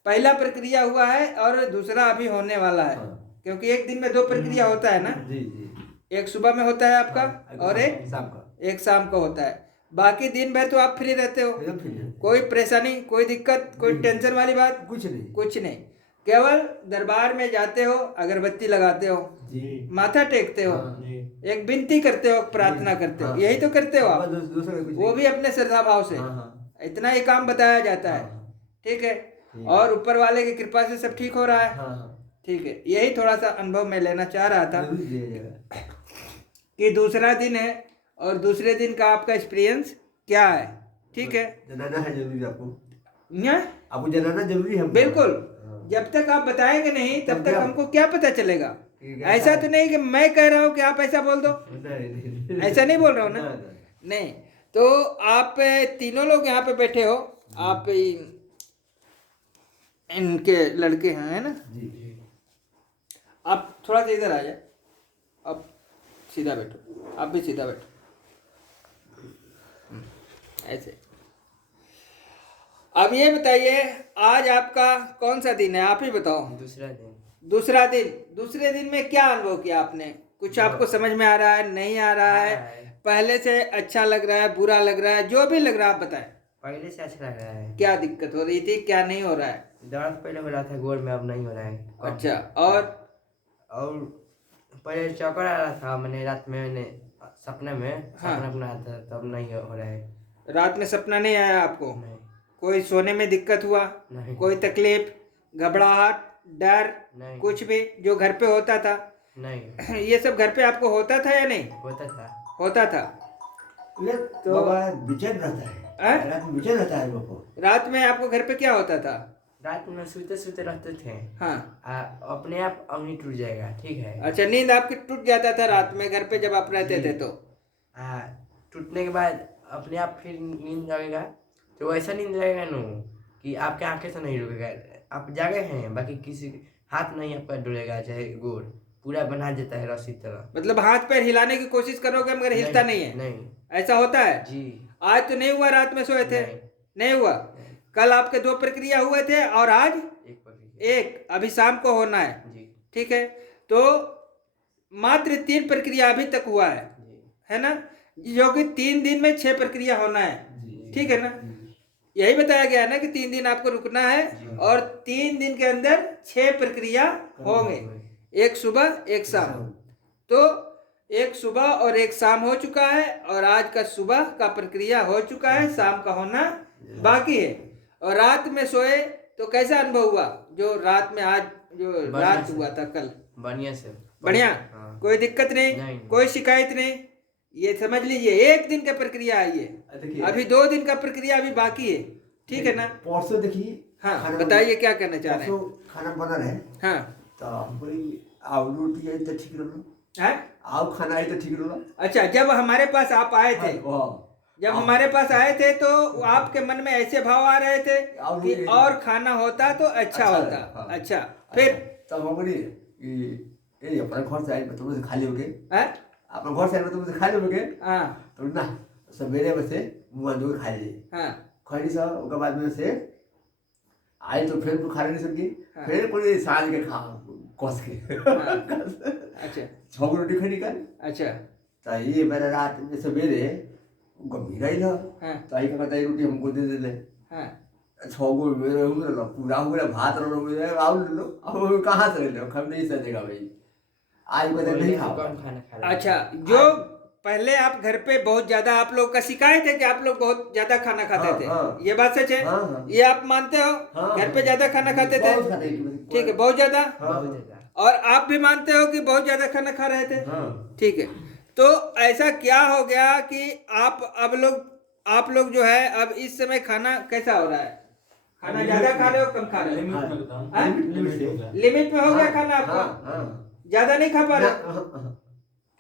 पहला प्रक्रिया हुआ है और दूसरा अभी होने वाला है। हाँ। क्योंकि एक दिन में दो प्रक्रिया होता है ना, जी जी। एक सुबह में होता है आपका हाँ, और एक शाम का शाम को होता है। बाकी दिन भर तो आप फ्री रहते हो, एकदम फ्री है। कोई परेशानी, कोई दिक्कत, कोई नहीं। टेंशन वाली बात कुछ नहीं। कुछ नहीं। केवल दरबार में जाते हो, अगरबत्ती लगाते हो, जी। माथा टेकते हो, हाँ। एक विनती करते हो, प्रार्थना करते हो, हाँ। यही तो करते हो आप। दूसरा कुछ वो नहीं। भी अपने श्रद्धा भाव से। हाँ, हाँ। इतना ही काम बताया जाता है। हाँ। ठीक है। ठीक। और ऊपर वाले की कृपा से सब ठीक हो रहा है। हाँ हाँ, ठीक है। यही थोड़ा सा अनुभव मैं लेना चाह रहा था जरूर दीजिएगा। कि दूसरा दिन है और दूसरे दिन का आपका एक्सपीरियंस क्या है। ठीक है। जनाना है जरूरी आपको, न्या? आपको जनाना जरूरी है। बिल्कुल। हाँ। जब तक आप बताएंगे नहीं तब तब तक क्या- हमको क्या पता चलेगा? ठीक है, ऐसा तो नहीं कि मैं कह रहा हूँ कि आप ऐसा बोल दो, नहीं, ऐसा नहीं बोल रहा हूँ ना? ना, ना। नहीं। तो आप तीनों लोग यहाँ पे बैठे हो, आप इनके लड़के हैं, है ना? जी। आप थोड़ा सा इधर आ जाए, आप सीधा बैठो, आप भी सीधा बैठो, ऐसे। अब ये बताइए आज आपका कौन सा दिन है, आप ही बताओ। दूसरा दिन। दूसरा दिन। दूसरे दिन में क्या अनुभव किया आपने? कुछ आपको समझ में आ रहा है, नहीं आ रहा है? पहले से अच्छा लग रहा है, बुरा लग रहा है, जो भी लग रहा है आप बताएं। पहले से अच्छा लग रहा है। क्या दिक्कत हो रही थी, क्या नहीं हो रहा है? दर्द पहले हो रहा था गोड़ में, अब नहीं हो रहा है। अच्छा। और और पहले चक्कर आ रहा था, मैंने रात में मैंने सपने में हाँ। सपना बना था, तब नहीं हो रहा है। रात में सपना नहीं आया आपको? नहीं। कोई सोने में दिक्कत हुआ? नहीं। कोई तकलीफ, घबराहट, डर, नहीं। कुछ भी जो घर पे होता था? नहीं ये सब घर पे आपको होता था या नहीं होता था। होता था? ये तो- बाबा बेचैन रहता है, हैं? रात में बेचैन रहता है बाबा। रात में आपको घर पे क्या होता था? रात में सोते सोते रहते थे, हाँ। अपने आप अंगनी टूट जाएगा, ठीक है। अच्छा, नींद आपकी टूट जाता था रात में घर पे जब आप रहते थे तो? टूटने के बाद अपने आप फिर नींद लगेगा, तो ऐसा नींद लगेगा नो कि आपके आंखें से नहीं रुकेगा, आप जागे हैं, बाकी किसी हाथ नहीं आपका डुलेगा, चाहे गोड़ पूरा बना देता है रस्सी तरह। मतलब हाथ पैर हिलाने की कोशिश करोगे मगर हिलता नहीं है? नहीं। ऐसा होता है? जी। आज तो नहीं हुआ, रात में सोए थे? नहीं। नहीं हुआ। कल आपके 2 प्रक्रिया हुए थे और आज एक पकड़ी। एक, अभी शाम को होना है। जी। ठीक है। तो मात्र 3 प्रक्रिया अभी तक हुआ है, जी। है ना? जो कि 3 दिन में 6 प्रक्रिया होना है। जी। ठीक है ना? यही बताया गया है ना कि 3 दिन आपको रुकना है और 3 दिन के अंदर 6 प्रक्रिया होंगे, एक सुबह एक शाम। तो एक सुबह और एक शाम हो चुका है और आज का सुबह का प्रक्रिया हो चुका है, शाम का होना बाकी है। और रात में सोए तो कैसा अनुभव हुआ? जो रात में आज जो बढ़िया रात से। हुआ था कल? बढ़िया से। बढ़िया। हाँ। कोई दिक्कत नहीं, नहीं। कोई शिकायत नहीं। ये समझ लीजिए एक दिन का प्रक्रिया है ये, देखिए, अभी 2 दिन का प्रक्रिया अभी बाकी है। ठीक है ना? परसों देखिए। हाँ, खाना बताइए क्या कहना चाह रहे हैं? परसों खाना बना रहे, हाँ। तो हम बोली आव रोटी आई तो ठीक रहो, है? आव खाना आई तो ठीक रहो। अच्छा, जब हमारे पास आप आए थे, जब हाँ। हमारे पास आए थे तो आपके मन में ऐसे भाव आ रहे थे कि और खाना होता तो अच्छा होता। हाँ। अच्छा, फिर तब हम बोली ये अपने घर से आई, तुम से खाली हो गए, है? अपना घर से तो मुझे खा लोगे हाँ तो ना सवेरे में से मुँह धो खा लीजिए हाँ खैनी सब उसके बाद में से आई तो फिर खा नहीं सकी हाँ। फिर पूरी साँझ के खा कस के अच्छा 6 रोटी खैनी कर अच्छा तो ये मेरा रात में सवेरे गंभीर ही लो हाँ तो आई कहता है रोटी हमको दे दे हाँ 6 गो मेरे हो पूरा हो गया भात रो मेरे आओ ले लो अब कहाँ से ले लो हम नहीं सजेगा भाई आज को नहीं खाओ कम खाना खा रहे हैं। अच्छा जो पहले आप घर पे बहुत ज्यादा आप लोग का शिकायत है कि आप लोग बहुत ज्यादा खाना खाते हाँ, थे हाँ। ये बात सच है हाँ, हाँ। ये आप मानते हो हाँ, घर पे ज्यादा खाना खाते थे बहुत खाते थे। ठीक है बहुत ज्यादा हाँ, बहुत ज्यादा। और आप भी मानते हो कि बहुत ज्यादा खाना खा रहे थे हाँ ठीक है तो ऐसा क्या हो गया कि आप लोग जो है अब इस समय खाना कैसा हो रहा है खाना ज्यादा खा रहे हो कम खा रहे हो लिमिट में बताऊं हाँ? लिमिट हो गया लिमिट में हो गया हाँ, खाना हाँ, आपका हाँ। ज्यादा नहीं खा पा ना, रहे हाँ,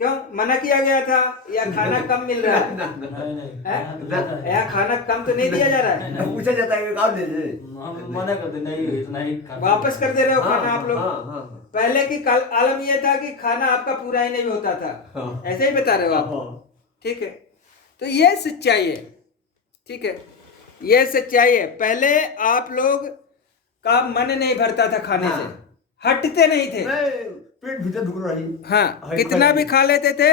क्यों मना किया गया था या खाना कम मिल रहा है नहीं नहीं हैं? खाना तो ज्यादा है। या खाना कम तो नहीं दिया जा रहा है हाँ। पूछा जाता है कि कहाँ दे दे हम मना करते नहीं इतना ही खा वापस कर दे रहे हो हाँ, खाना आप लोग हाँ, हाँ, पहले की आलम ये था कि खाना आपका पूरा ही नहीं होता था हाँ। ऐसे ही बता रहे हो आप हाँ। ठीक है तो ये सच्चाई है ठीक है ये सच्चाई है पहले आप लोग का मन नहीं भरता था खाने से हटते नहीं थे मैं पेट भीतर ढुक रही हाँ कितना भी खा लेते थे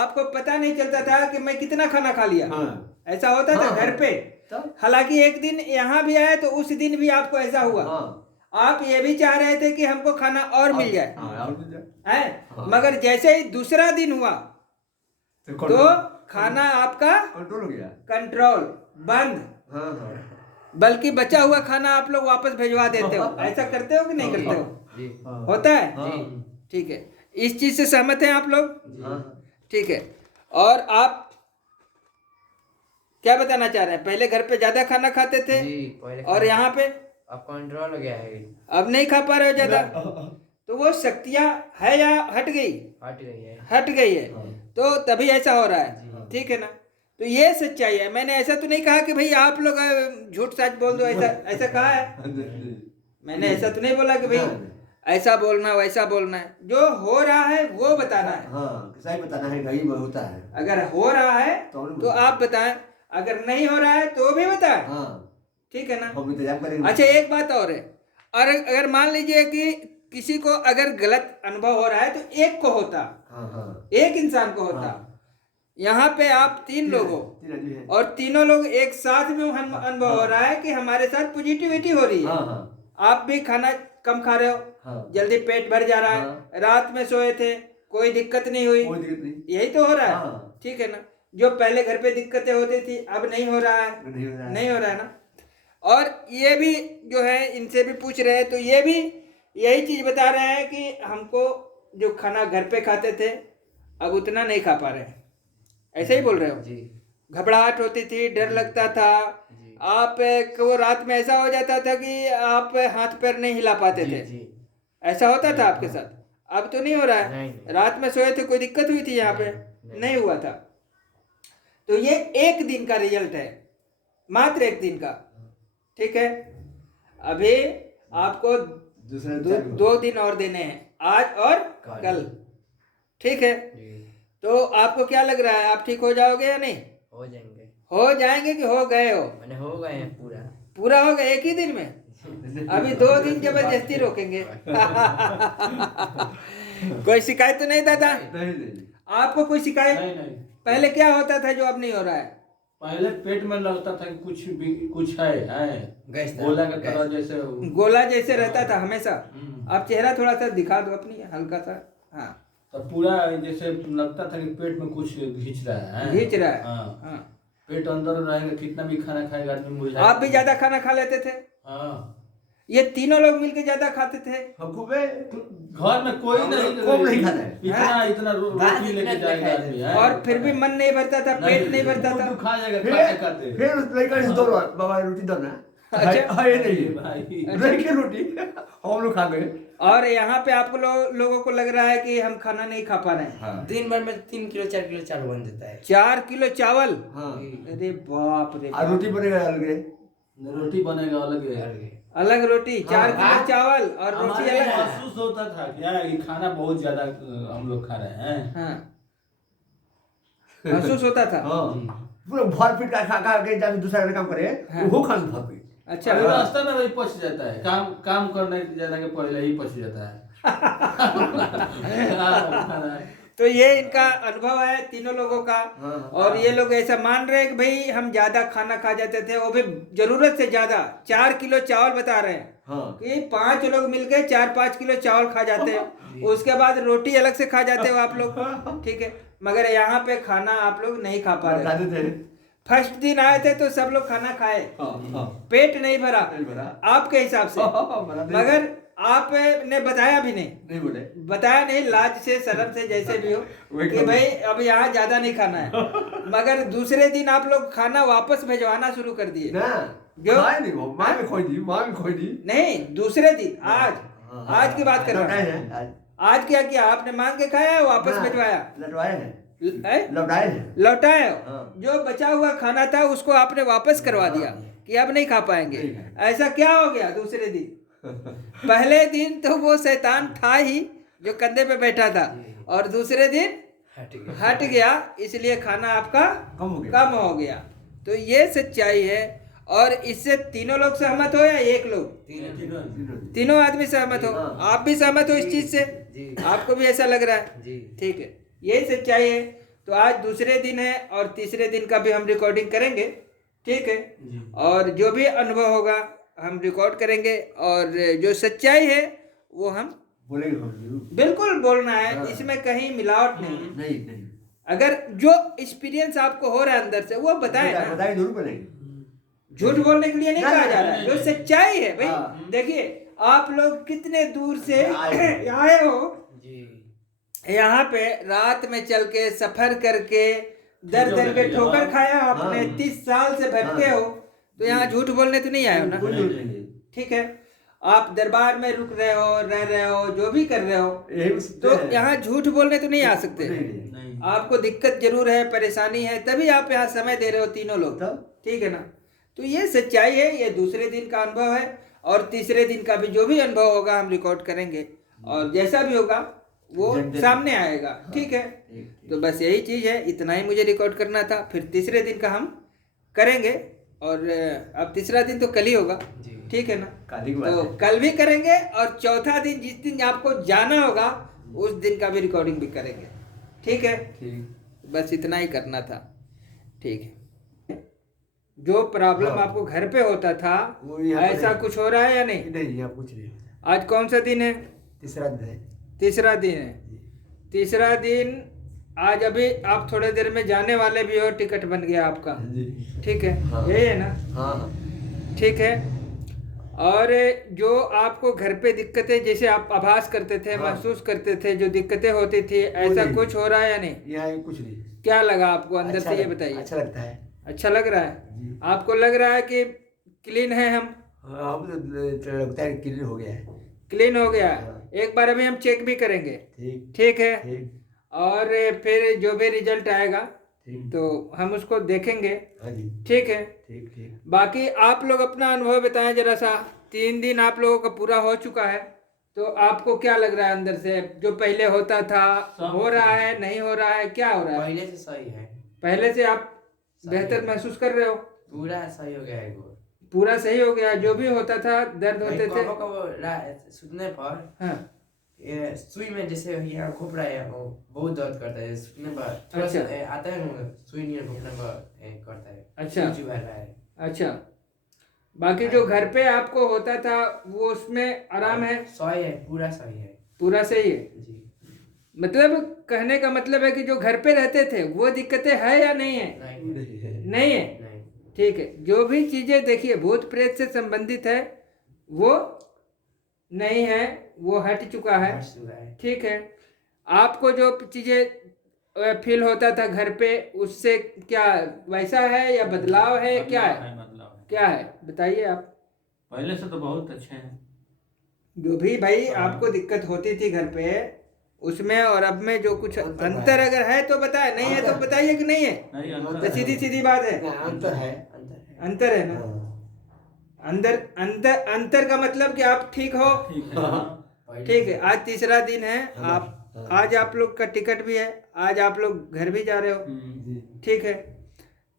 आपको पता नहीं चलता था कि मैं कितना खाना खा लिया हाँ। ऐसा होता था हाँ, घर पे तब? हालांकि एक दिन यहाँ भी आए तो उस दिन भी आपको ऐसा हुआ हाँ। आप ये भी चाह रहे थे कि हमको खाना और मिल जाए हाँ, और मिल जाए। है हाँ। मगर जैसे ही दूसरा दिन हुआ तो खाना आपका कंट्रोल हो गया कंट्रोल बंद हाँ हाँ बल्कि बचा हुआ खाना आप लोग वापस भिजवा देते हो ऐसा करते हो कि नहीं करते हो जी हाँ। होता है हाँ। ठीक है इस चीज से सहमत हैं आप लोग हाँ। ठीक है और आप क्या बताना चाह रहे हैं पहले घर पे ज्यादा खाना खाते थे जी पहले और यहाँ पे अब कंट्रोल हो गया है अब नहीं खा पा रहे हो ज्यादा तो वो शक्तियां है या हट गई हट गई है हट गई है हाँ। तो तभी ऐसा हो रहा जी। है ठीक है ना तो ये सच्चाई है मैंने ऐसा तो नहीं कहा कि भाई आप लोग झूठ सच बोल दो ऐसा ऐसा कहा है मैंने ऐसा तो नहीं बोला कि भाई ऐसा बोलना वैसा बोलना है जो हो रहा है वो बताना है हाँ कैसा ही बताना है गरीब होता है अगर हो रहा है तो तो आप बताएं अगर नहीं हो रहा है तो भी बताएं हाँ ठीक है ना हम इंतजाम करेंगे अच्छा एक बात और है और अगर मान लीजिए कि किसी को अगर गलत अनुभव हो रहा है तो एक को होता हाँ हाँ एक इंसान को होता हाँ। यहाँ पे आप 3 लोग हो तीन आदमी हैं। और तीनों लोग एक साथ में अनुभव हो रहा है कि हमारे साथ पॉजिटिविटी हो रही है हाँ हाँ आप भी खाना कम खा रहे हो हाँ जल्दी पेट भर जा रहा है हाँ। रात में सोए थे कोई दिक्कत नहीं हुई कोई दिक्कत नहीं यही तो हो रहा है हाँ। ठीक है ना जो पहले घर पे दिक्कतें होती थी अब नहीं हो रहा है नहीं हो रहा है। नहीं हो रहा है ना और ये भी जो है इनसे भी पूछ रहे हैं तो ये भी यही चीज बता रहे हैं कि हमको जो खाना घर पे खाते थे अब उतना नहीं खा पा रहे हैं ऐसे ही बोल रहे हो जी घबराहट होती थी डर लगता था जी आप को रात में ऐसा हो जाता था कि आप हाथ पैर नहीं हिला पाते जी थे जी ऐसा होता था आपके साथ अब तो नहीं हो रहा है नहीं, नहीं। रात में सोए थे कोई दिक्कत हुई थी यहाँ पे नहीं हुआ था तो ये एक दिन का रिजल्ट है मात्र एक दिन का ठीक है अभी आपको दूसरे दो दिन और देने हैं आज और कल ठीक है जी तो आपको क्या लग रहा है आप ठीक हो जाओगे या नहीं हो जाएंगे हो जाएंगे कि हो गए हो मैंने हो गए हैं पूरा पूरा हो गया एक ही दिन में अभी 2 दिन जबरदस्ती रोकेंगे कोई शिकायत तो नहीं दादा नहीं नहीं आपको कोई शिकायत नहीं नहीं पहले क्या होता था जो अब नहीं हो रहा है पहले पेट में लगता था कि कुछ है गैस था, गोला की तरह गैस। जैसे गोला जैसे रहता था हमेशा हम्म। आप चेहरा थोड़ा सा दिखा दो अपनी हल्का सा हाँ तो पूरा जैसे लगता था कि पेट में कुछ घिंच रहा है खींच रहा है हाँ हाँ। पेट अंदर रहेगा कितना भी खाना खाएगा आदमी मुरझा आप भी ज्यादा खाना खा लेते थे हाँ ये तीनों लोग मिलके ज्यादा खाते थे हमको बे घर में कोई हम नहीं लोग खूब नहीं खाता है। इतना इतना बात रोटी इतना लेके जाएगा खाया आदमी है। है। और फिर भी मन नहीं भरता था पेट नहीं भरता था तू खा जाएगा खाते खाते फिर उस लड़का से दो बाबा रोटी दो ना अच्छा। हाँ ये नहीं भाई लड़के रोटी हम लोग खा गए और यहाँ पे आप लोगों को लग रहा है कि हम खाना नहीं खा पा रहे हैं हाँ दिन भर में 3 किलो 4 किलो चावल बन जाता है 4 किलो चावल हाँ अरे बाप रे और बाप। रोटी बनेगा अलग है रोटी बनेगा अलग है अलग रोटी 4 किलो हाँ। चावल और रोटी हमारे अलग महसूस होता था कि यार ये खाना बहुत ज्यादा हम लोग खा रहे हैं हाँ महसूस होता था। हाँ पूरा भर पेट का खा खा के जब दूसरा का काम करे हाँ। वो खान भर पेट। अच्छा अभी रास्ता में वही पच जाता है, काम करने जाने के पहले ही पच जाता है। तो ये इनका अनुभव है तीनों लोगों का। हाँ। और ये लोग ऐसा मान रहे हैं कि भाई हम ज्यादा खाना खा जाते थे, वो भी जरूरत से ज्यादा। 4 किलो चावल बता रहे हैं हाँ कि 5 लोग मिलके 4-5 किलो चावल खा जाते हैं। उसके बाद रोटी अलग से खा जाते हो आप लोग, ठीक है। मगर यहाँ पे खाना आप लोग नहीं खा पा रहे। खाते थे। फर्स्ट दिन आए थे तो सब लोग खाना खाए, हाँ पेट नहीं भरा नहीं भरा। आपके हिसाब से, बना नहीं। मगर आपने बताया भी नहीं, नहीं बोले। बताया नहीं, लाज से शर्म से जैसे भी हो वही कि खाओ। भाई अब यहाँ ज्यादा नहीं खाना है। मगर दूसरे दिन आप लोग खाना वापस भिजवाना शुरू कर दिए। ना जो- खाए नहीं वो माँ भी खोई दी, माँ भी खोई दी। नहीं, दूसरे दिन आज हाँ, आज की बात कर रहा लौटाए हूँ। हैं आज। आज क्या किया आपने? मांग के खाया है, वापस ना, भिजवाया, लौटाए हैं। हैं? लौटाए हैं। लौटाए हो। हाँ। जो बचा हुआ खाना था उसको आपने वापस करवा दिया कि अब नहीं खा पाएंगे। नहीं खाएंगे। ऐसा क्या हो गया दूसरे दिन? पहले दिन तो वो शैतान था ही जो कंधे पे बैठा था, और दूसरे दिन हट गया, इसलिए खाना आपका कम हो गया। कम हो गया। तो ये सच्चाई है। और इससे तीनों लोग सहमत हो या एक लोग? तीनों आदमी सहमत हो? हाँ। आप भी सहमत हो इस चीज से? जी आपको भी ऐसा लग रहा है? जी ठीक है, यही सच्चाई है। तो आज दूसरे दिन है और तीसरे दिन का भी हम रिकॉर्डिंग करेंगे, ठीक है। और जो भी अनुभव होगा हम रिकॉर्ड करेंगे, और जो सच्चाई है वो हम बोलेंगे हम जरूर। बिल्कुल बोलना है। हाँ। इसमें कहीं मिलावट नहीं है। नहीं नहीं अगर जो एक्सपीरियंस आपको हो रहा है अंदर से वो बताएं ना। बताइए जरूर बोलेंगे। झूठ बोलने के लिए नहीं नहीं, कहा नहीं, जा रहा है, नहीं, जो सच्चाई है भाई। हाँ। देखिए आप लोग कितने दूर से आए। आए हो, जी यहाँ पे रात में चल के सफर करके दर दर के ठोकर खाया आपने, हाँ। 30 साल से भटके हाँ। हो, तो यहाँ झूठ बोलने तो नहीं आए हो ना। कोई जरूरत नहीं है। ठीक है, आप दरबार में रुक रहे हो, रह रहे हो, जो भी कर रहे हो, यही तो यहाँ झूठ बोलने तो नहीं आ सकते। नहीं। नहीं। आपको दिक्कत जरूर है, परेशानी है, तभी आप यहाँ समय दे रहे हो तीनों लोग, तब ठीक है ना। तो ये सच्चाई है, ये दूसरे दिन का अनुभव है। और तीसरे दिन का भी जो भी अनुभव होगा हम रिकॉर्ड करेंगे, और जैसा भी होगा वो सामने आएगा, ठीक है। तो बस यही चीज़ है, इतना ही मुझे रिकॉर्ड करना था। फिर तीसरे दिन का हम करेंगे, और अब तीसरा दिन तो कल ही होगा, जी ठीक है ना। काली की बात तो है। कल भी करेंगे, और चौथा दिन जिस दिन आपको जाना होगा उस दिन का भी रिकॉर्डिंग भी करेंगे, ठीक है। ठीक। बस इतना ही करना था, ठीक है। जो प्रॉब्लम हाँ। आपको घर पे होता था वो यहाँ पे ऐसा नहीं। कुछ हो रहा है या नहीं? नहीं यहाँ कुछ नहीं होता। आज कौन सा दिन है? तीसरा दिन है। तीसरा दिन है। तीसरा दिन आज अभी आप थोड़े देर में जाने वाले भी हो, टिकट बन गया आपका, जी। ठीक है। हाँ। यही है ना? हाँ हाँ। ठीक है। और जो आपको घर पे दिक्कतें जैसे आप आभास करते थे, हाँ। महसूस करते थे, जो दिक्कतें होती थी, ऐसा नहीं। कुछ हो रहा है या नहीं? यहाँ कुछ नहीं। क्या लगा आपको अंदर अच्छा से, ये लग- बताइए। अच्छा लगता है। अच्छा लग रहा है? जी। आपको लग रहा है कि क्लीन है हम? हाँ, हम तो लगता है क्लीन हो गया है। क्लीन हो गया है। हाँ। एक बार अभी हम चेक भी करेंगे, ठीक ठीक है। ठीक और फिर जो भी रिजल्ट आएगा ठीक। तो हम उसको देखेंगे, हाँ जी। ठीक है। ठीक ठीक। बाकी आप लोग अपना अनुभव बताएं जरा सा। 3 दिन आप लोगों का पूरा हो चुका है, तो आपको क्या लग रहा है अंदर से? जो पहले होता था हो रहा है, नहीं हो रहा है, क्या हो रहा है? पहले से सही है, पहले से आप सही बेहतर है। महसूस कर रहे हो? पूरा सही हो गया है वो। पूरा सही हो गया? जो भी होता था, दर्द होते थे? सुनने पर हाँ। ये सुई में जैसे यहाँ घोप रहा है, वो बहुत दर्द करता है सुनने पर। थोड़ा सा अच्छा। आता है ना, सुई नहीं घोपने पर करता है। अच्छा। चुभा रहा है। अच्छा, बाकी जो घर पे आपको होता था वो उसमें आराम है? सही है, पूरा सही है पूरा सही है। जी। मतलब कहने का मतलब है कि जो घर पे रहते थे वो दिक्कतें है या नहीं है? नहीं नहीं है। नहीं है, नहीं ठीक है। जो भी चीजें देखिए भूत प्रेत से संबंधित है वो नहीं है, वो हट चुका है, हट चुका है। ठीक है। आपको जो चीजें फील होता था घर पे, उससे क्या वैसा है या बदलाव है, क्या है? मतलब है। क्या है बताइए आप। पहले से तो बहुत अच्छे हैं। जो भी भाई हाँ। आपको दिक्कत होती थी घर पे, उसमें और अब में जो कुछ अंतर अंतर अगर है तो बताए, नहीं है तो अंतर। बताइए कि नहीं है। नहीं तो अंतर सीधी है। सीधी बात है, ना, अंतर है। अंतर है। अंतर है ना। हाँ। अंदर अंतर अंतर का मतलब कि आप ठीक हो, ठीक है हाँ। पहले ठीक है। आज तीसरा दिन है, हाँ। आप आज आप लोग का टिकट भी है, आज आप लोग घर भी जा रहे हो, जी ठीक है।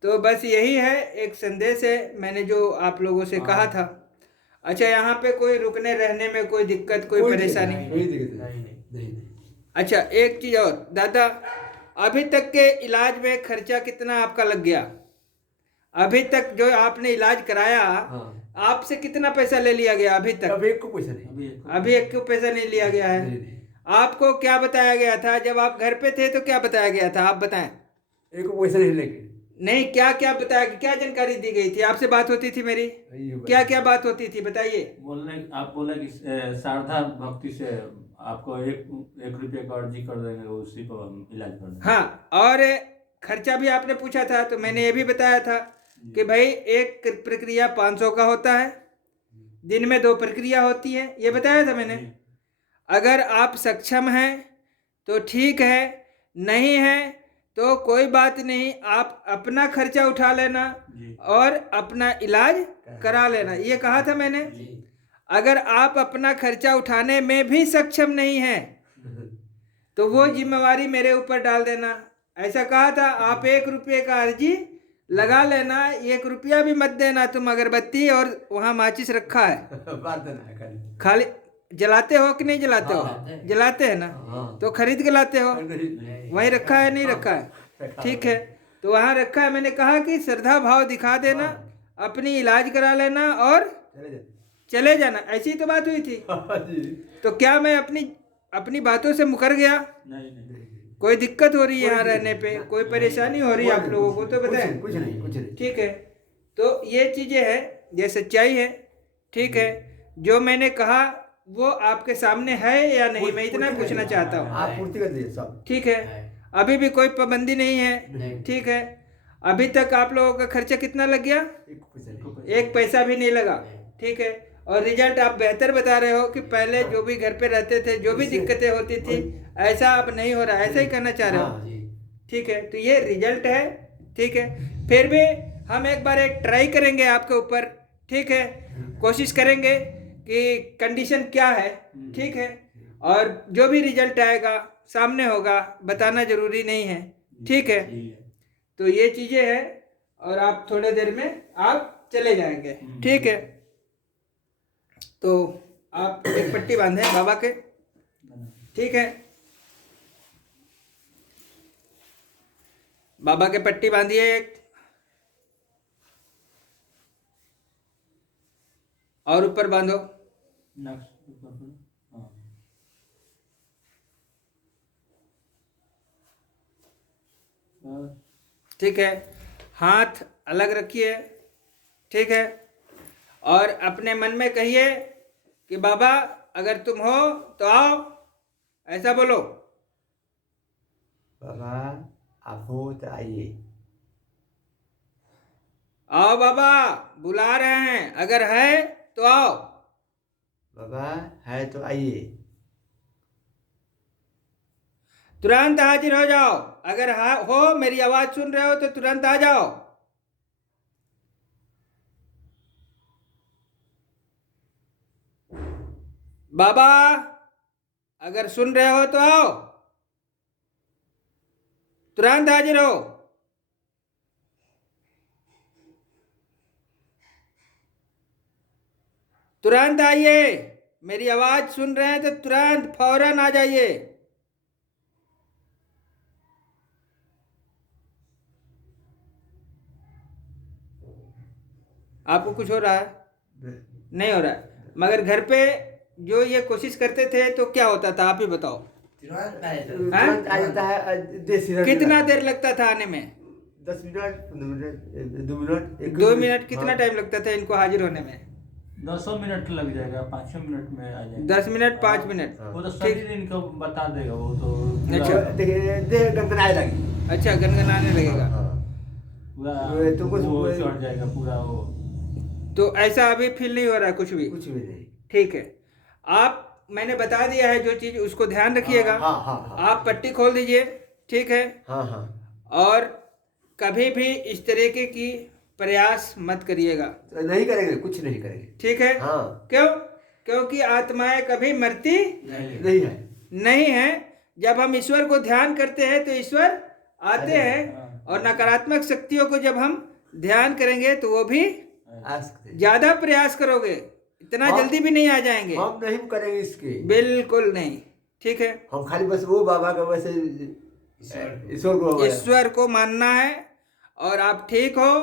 तो बस यही है, एक संदेश है मैंने जो आप लोगों से कहा था। अच्छा, यहाँ पे कोई रुकने रहने में कोई दिक्कत, कोई परेशानी? कोई दिक्कत नहीं नहीं नहीं नहीं। अच्छा, एक चीज़ और दादा, अभी तक के इलाज में खर्चा कितना आपका लग गया? अभी तक जो आपने इलाज कराया, हाँ। आपसे कितना पैसा ले लिया गया अभी तक? अब एक को पैसा नहीं। अभी एक को पैसा नहीं लिया गया है। नहीं, नहीं। आपको क्या बताया गया था जब आप घर पे थे? तो क्या बताया गया था, आप बताएं। एक को पैसा नहीं लेके। नहीं, क्या क्या बताया, क्या जानकारी दी गई थी? आपसे बात होती थी मेरी, क्या क्या बात होती थी बताइए। आप बोले कि श्रद्धा भक्ति से आपको एक रुपये का अर्जी कर देंगे, उसी पर हम इलाज कर देंगे। हाँ, और खर्चा भी आपने पूछा था, तो मैंने ये भी बताया था कि भाई एक प्रक्रिया 500 का होता है, दिन में 2 प्रक्रिया होती है, ये बताया था मैंने। अगर आप सक्षम हैं तो ठीक है, नहीं है तो कोई बात नहीं, आप अपना खर्चा उठा लेना और अपना इलाज करा लेना, ये कहा था मैंने। अगर आप अपना खर्चा उठाने में भी सक्षम नहीं हैं तो वो जिम्मेवारी मेरे ऊपर डाल देना, ऐसा कहा था। आप 1 रुपये का अर्जी लगा लेना, 1 रुपया भी मत देना। तुम अगरबत्ती और वहाँ माचिस रखा है, बात ना खाली। खाली जलाते हो कि नहीं जलाते हो? हाँ। जलाते हैं ना, हाँ। तो खरीद के लाते हो? नहीं। वहीं रखा है, नहीं रखा है? ठीक है, तो वहाँ रखा है। मैंने कहा कि श्रद्धा भाव दिखा देना, अपनी इलाज करा लेना और चले जाते। चले जाना, ऐसी तो बात हुई थी। जी। तो क्या मैं अपनी बातों से मुकर गया? नहीं। कोई दिक्कत हो रही है यहाँ रहने पे, कोई परेशानी हो रही है आप लोगों को तो बताएं। कुछ नहीं। ठीक है, तो ये चीज़ें हैं, ये सच्चाई है, ठीक है। जो मैंने कहा वो आपके सामने है या नहीं, मैं इतना पूछना चाहता हूँ। आप पूर्ति कर दीजिए सब। ठीक है, अभी भी कोई पाबंदी नहीं है, नहीं। ठीक है। अभी तक आप लोगों का खर्चा कितना लग गया? एक को पैसा नहीं। 1 पैसा भी नहीं लगा, ठीक है। और रिजल्ट आप बेहतर बता रहे हो कि पहले जो भी घर पे रहते थे, जो भी दिक्कतें होती थी, ऐसा अब नहीं हो रहा, ऐसा ही करना चाह रहे हो, हाँ, ठीक है। तो ये रिजल्ट है, ठीक है। फिर भी हम एक बार ट्राई करेंगे आपके ऊपर, ठीक है। कोशिश करेंगे कि कंडीशन क्या है, ठीक है। और जो भी रिजल्ट आएगा सामने होगा, बताना जरूरी नहीं है, ठीक है। तो ये चीज़ें हैं, और आप थोड़े देर में आप चले जाएंगे, ठीक है। तो आप एक पट्टी बांधे बाबा के, ठीक है। बाबा के पट्टी बांधिए एक, और ऊपर बांधो। ठीक है, हाथ अलग रखिए, ठीक है। और अपने मन में कहिए कि बाबा अगर तुम हो तो आओ, ऐसा बोलो। बाबा आप हो तो आइए। आओ बाबा, बुला रहे हैं, अगर है तो आओ। बाबा है तो आइए। तुरंत हाजिर हो जाओ, अगर हो, मेरी आवाज सुन रहे हो तो तुरंत आ जाओ। बाबा अगर सुन रहे हो तो आओ, तुरंत हाजिर हो। तुरंत आइए, मेरी आवाज सुन रहे हैं तो तुरंत फौरन आ जाइए। आपको कुछ हो रहा है? नहीं हो रहा है, मगर घर पे जो ये कोशिश करते थे तो क्या होता था, आप ही बताओ। तुरंत आ जाता है। कितना देर लगता था आने में? 10 मिनट, 15 मिनट, 2 मिनट, 2 मिनट? कितना टाइम लगता था इनको हाजिर होने में? 10 मिनट लग जाएगा, 5 मिनट में आ जाएगा। 10 मिनट 5 मिनट? वो तो शरीर इनको बता देगा, वो तो अच्छा। देखिए देह गनगनाने लगी। अच्छा, गनगनाने लगेगा। पूरा तो कुछ वो चढ़ जाएगा पूरा वो। तो ऐसा अभी फील नहीं हो रहा है कुछ भी? कुछ भी नहीं। ठीक है, आप मैंने बता दिया है जो चीज़, उसको ध्यान रखिएगा। हाँ। आप पट्टी खोल दीजिए, ठीक है। हाँ। और कभी भी इस तरीके की प्रयास मत करिएगा, नहीं करेंगे, कुछ नहीं करेंगे। ठीक है। हाँ। क्यों? क्योंकि आत्माएं कभी मरती नहीं है। नहीं है, जब हम ईश्वर को ध्यान करते हैं तो ईश्वर आते हैं, और नकारात्मक शक्तियों को जब हम ध्यान करेंगे तो वो भी आ सकते हैं। ज्यादा प्रयास करोगे, इतना हम- जल्दी भी नहीं आ जाएंगे, हम नहीं करेंगे इसके, बिल्कुल नहीं। ठीक है, हम खाली बस वो बाबा का वैसे ईश्वर को ईश्वर को मानना है और आप ठीक हो,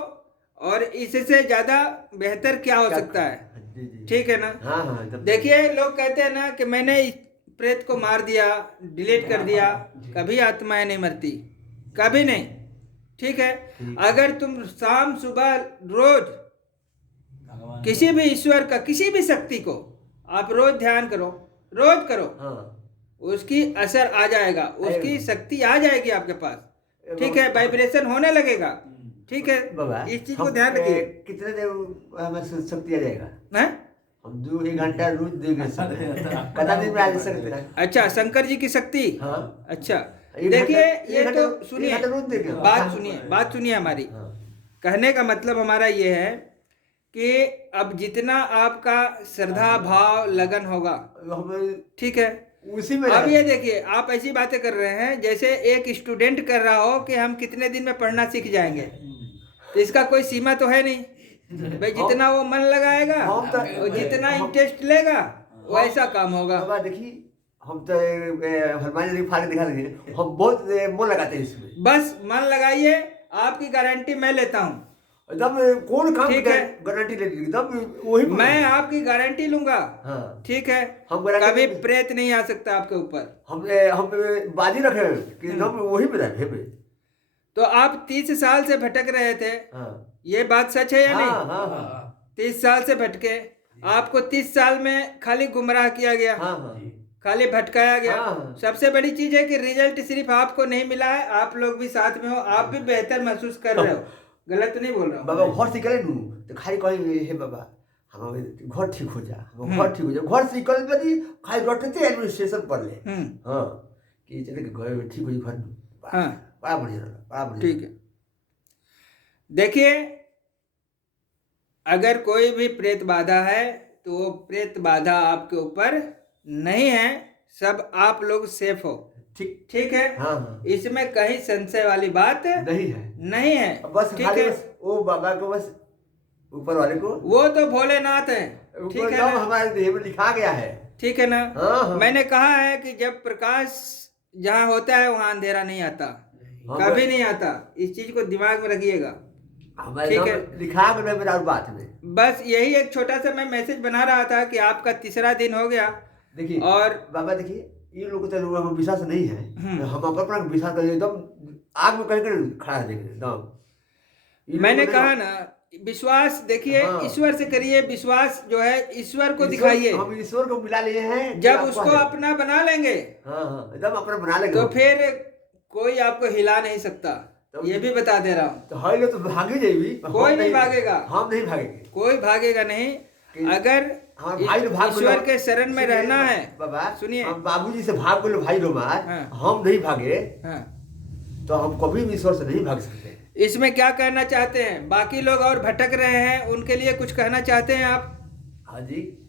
और इससे ज्यादा बेहतर क्या हो सकता है। जी जी ठीक है ना। हाँ हाँ तब देखिए लोग कहते हैं ना कि मैंने इस प्रेत को मार दिया, डिलीट कर दिया, कभी आत्माएं नहीं मरती, कभी नहीं। ठीक है, अगर तुम शाम सुबह रोज भगवान किसी भी ईश्वर का, किसी भी शक्ति को आप रोज ध्यान करो, रोज करो, हाँ उसकी असर आ जाएगा, उसकी शक्ति आ जाएगी आपके पास। ठीक है, वाइब्रेशन होने लगेगा। ठीक है, बाबा इस चीज को हम, ध्यान रखिए। कितने देर हमें शक्ति आ जाएगा? हैं? हम 2 घंटा रोज देंगे कदा दिन में आ सकते हैं। अच्छा, शंकर जी की शक्ति। हाँ अच्छा, एक देखिए घंटा- ये एक तो घंटा- सुनिए, एक घंटा रोज देंगे। बात सुनिए हमारी। हाँ कहने का मतलब हमारा ये है कि अब जितना आपका श्रद्धा भाव लगन होगा, हमें ठीक है, उसी में अब ये देखिए आप ऐसी बातें कर रहे हैं जैसे एक स्टूडेंट कर रहा हो कि हम कितने दिन में पढ़ना सीख जाएंगे, तो इसका कोई सीमा तो है नहीं भाई। जितना वो मन लगाएगा हम तो- और जितना इंटरेस्ट लेगा वैसा काम होगा। बाबा देखिए, हम तो हनुमान जी फाड़ दिखा देंगे, हम बहुत मन लगाते हैं इसमें। बस मन लगाइए, आपकी गारंटी मैं लेता हूँ। एकदम कौन काम ठीक है। गारंटी ले ली, एकदम वही मैं आपकी गारंटी लूंगा। हाँ ठीक है, हम गारंटी कभी लेंगे। प्रेत नहीं आ सकता आपके ऊपर। हम बाजी रखे हैं कि एकदम वही में रहे। तो आप 30 साल से भटक रहे थे, हाँ ये बात सच है या हाँ नहीं? हाँ 30 साल से भटके, आपको 30 साल में खाली गुमराह किया गया, हाँ हाँ खाली भटकाया गया। हाँ। सबसे बड़ी चीज है कि रिजल्ट सिर्फ आपको नहीं मिला है, आप लोग भी साथ में हो, आप भी बेहतर महसूस कर रहे हो। गलत नहीं बोल रहा बाबा हूँ। घर से निकले नू तो खाली कहीं हे बाबा हम घर ठीक हो जा, घर ठीक हो जा, घर से निकल बदी खाली रटते एडमिनिस्ट्रेशन पर ले। हाँ कि चले कि घर ठीक हो जा, घर हाँ बड़ा बढ़िया रहा, बड़ा बढ़िया। ठीक है, देखिए अगर कोई भी प्रेत बाधा है तो वो प्रेत बाधा आपके ऊपर नहीं है, सब आप लोग सेफ हो। ठीक ठीक है, हाँ हाँ इसमें कहीं संशय वाली बात नहीं है। नहीं है। बस ठीक खाली है, बस वो बाबा को बस ऊपर वाले को वो तो भोलेनाथ है। ठीक ऊपर है नाम ना, हमारे देह में लिखा गया है। ठीक है ना। हाँ हाँ मैंने कहा है कि जब प्रकाश जहाँ होता है वहाँ अंधेरा नहीं आता, हाँ, कभी नहीं आता। इस चीज को दिमाग में रखिएगा। हमारे ठीक नाम है। लिखा गया है मेरा बात में। बस यही एक छोटा सा मैं मैसेज बना रहा था कि आपका 3रा दिन हो गया। देखिए और बाबा देखिए, ये लोग तो हम विश्वास नहीं है, हम्म। हम अपना विश्वास करेंगे, एकदम आग में कहीं कर खड़ा देंगे एकदम। ये मैंने लोग कहा ना, विश्वास देखिए हाँ। ईश्वर से करिए, विश्वास जो है ईश्वर को ईश्वर- दिखाइए। हम ईश्वर को मिला लिए हैं। जब आपको उसको है। अपना बना लेंगे हाँ हाँ एकदम अपना बना लेंगे तो हम। फिर कोई आपको हिला नहीं सकता, ये भी बता दे रहा हूँ। तो हाई लोग तो भागे जाएगी, कोई नहीं भागेगा। हम नहीं भागेंगे। कोई भागेगा नहीं। कि- अगर हमारे भाई लोग भाग ईश्वर बोले- के शरण में सुनिए रहना है, बाबा, सुनिए। हम बाबूजी से भाग बोले भाई लोग मार, हाँ। हम नहीं भागे हाँ, तो हम कभी भी ईश्वर से नहीं भाग सकते। इसमें क्या कहना चाहते हैं? बाकी लोग और भटक रहे हैं, उनके लिए कुछ कहना चाहते हैं आप? हाँ जी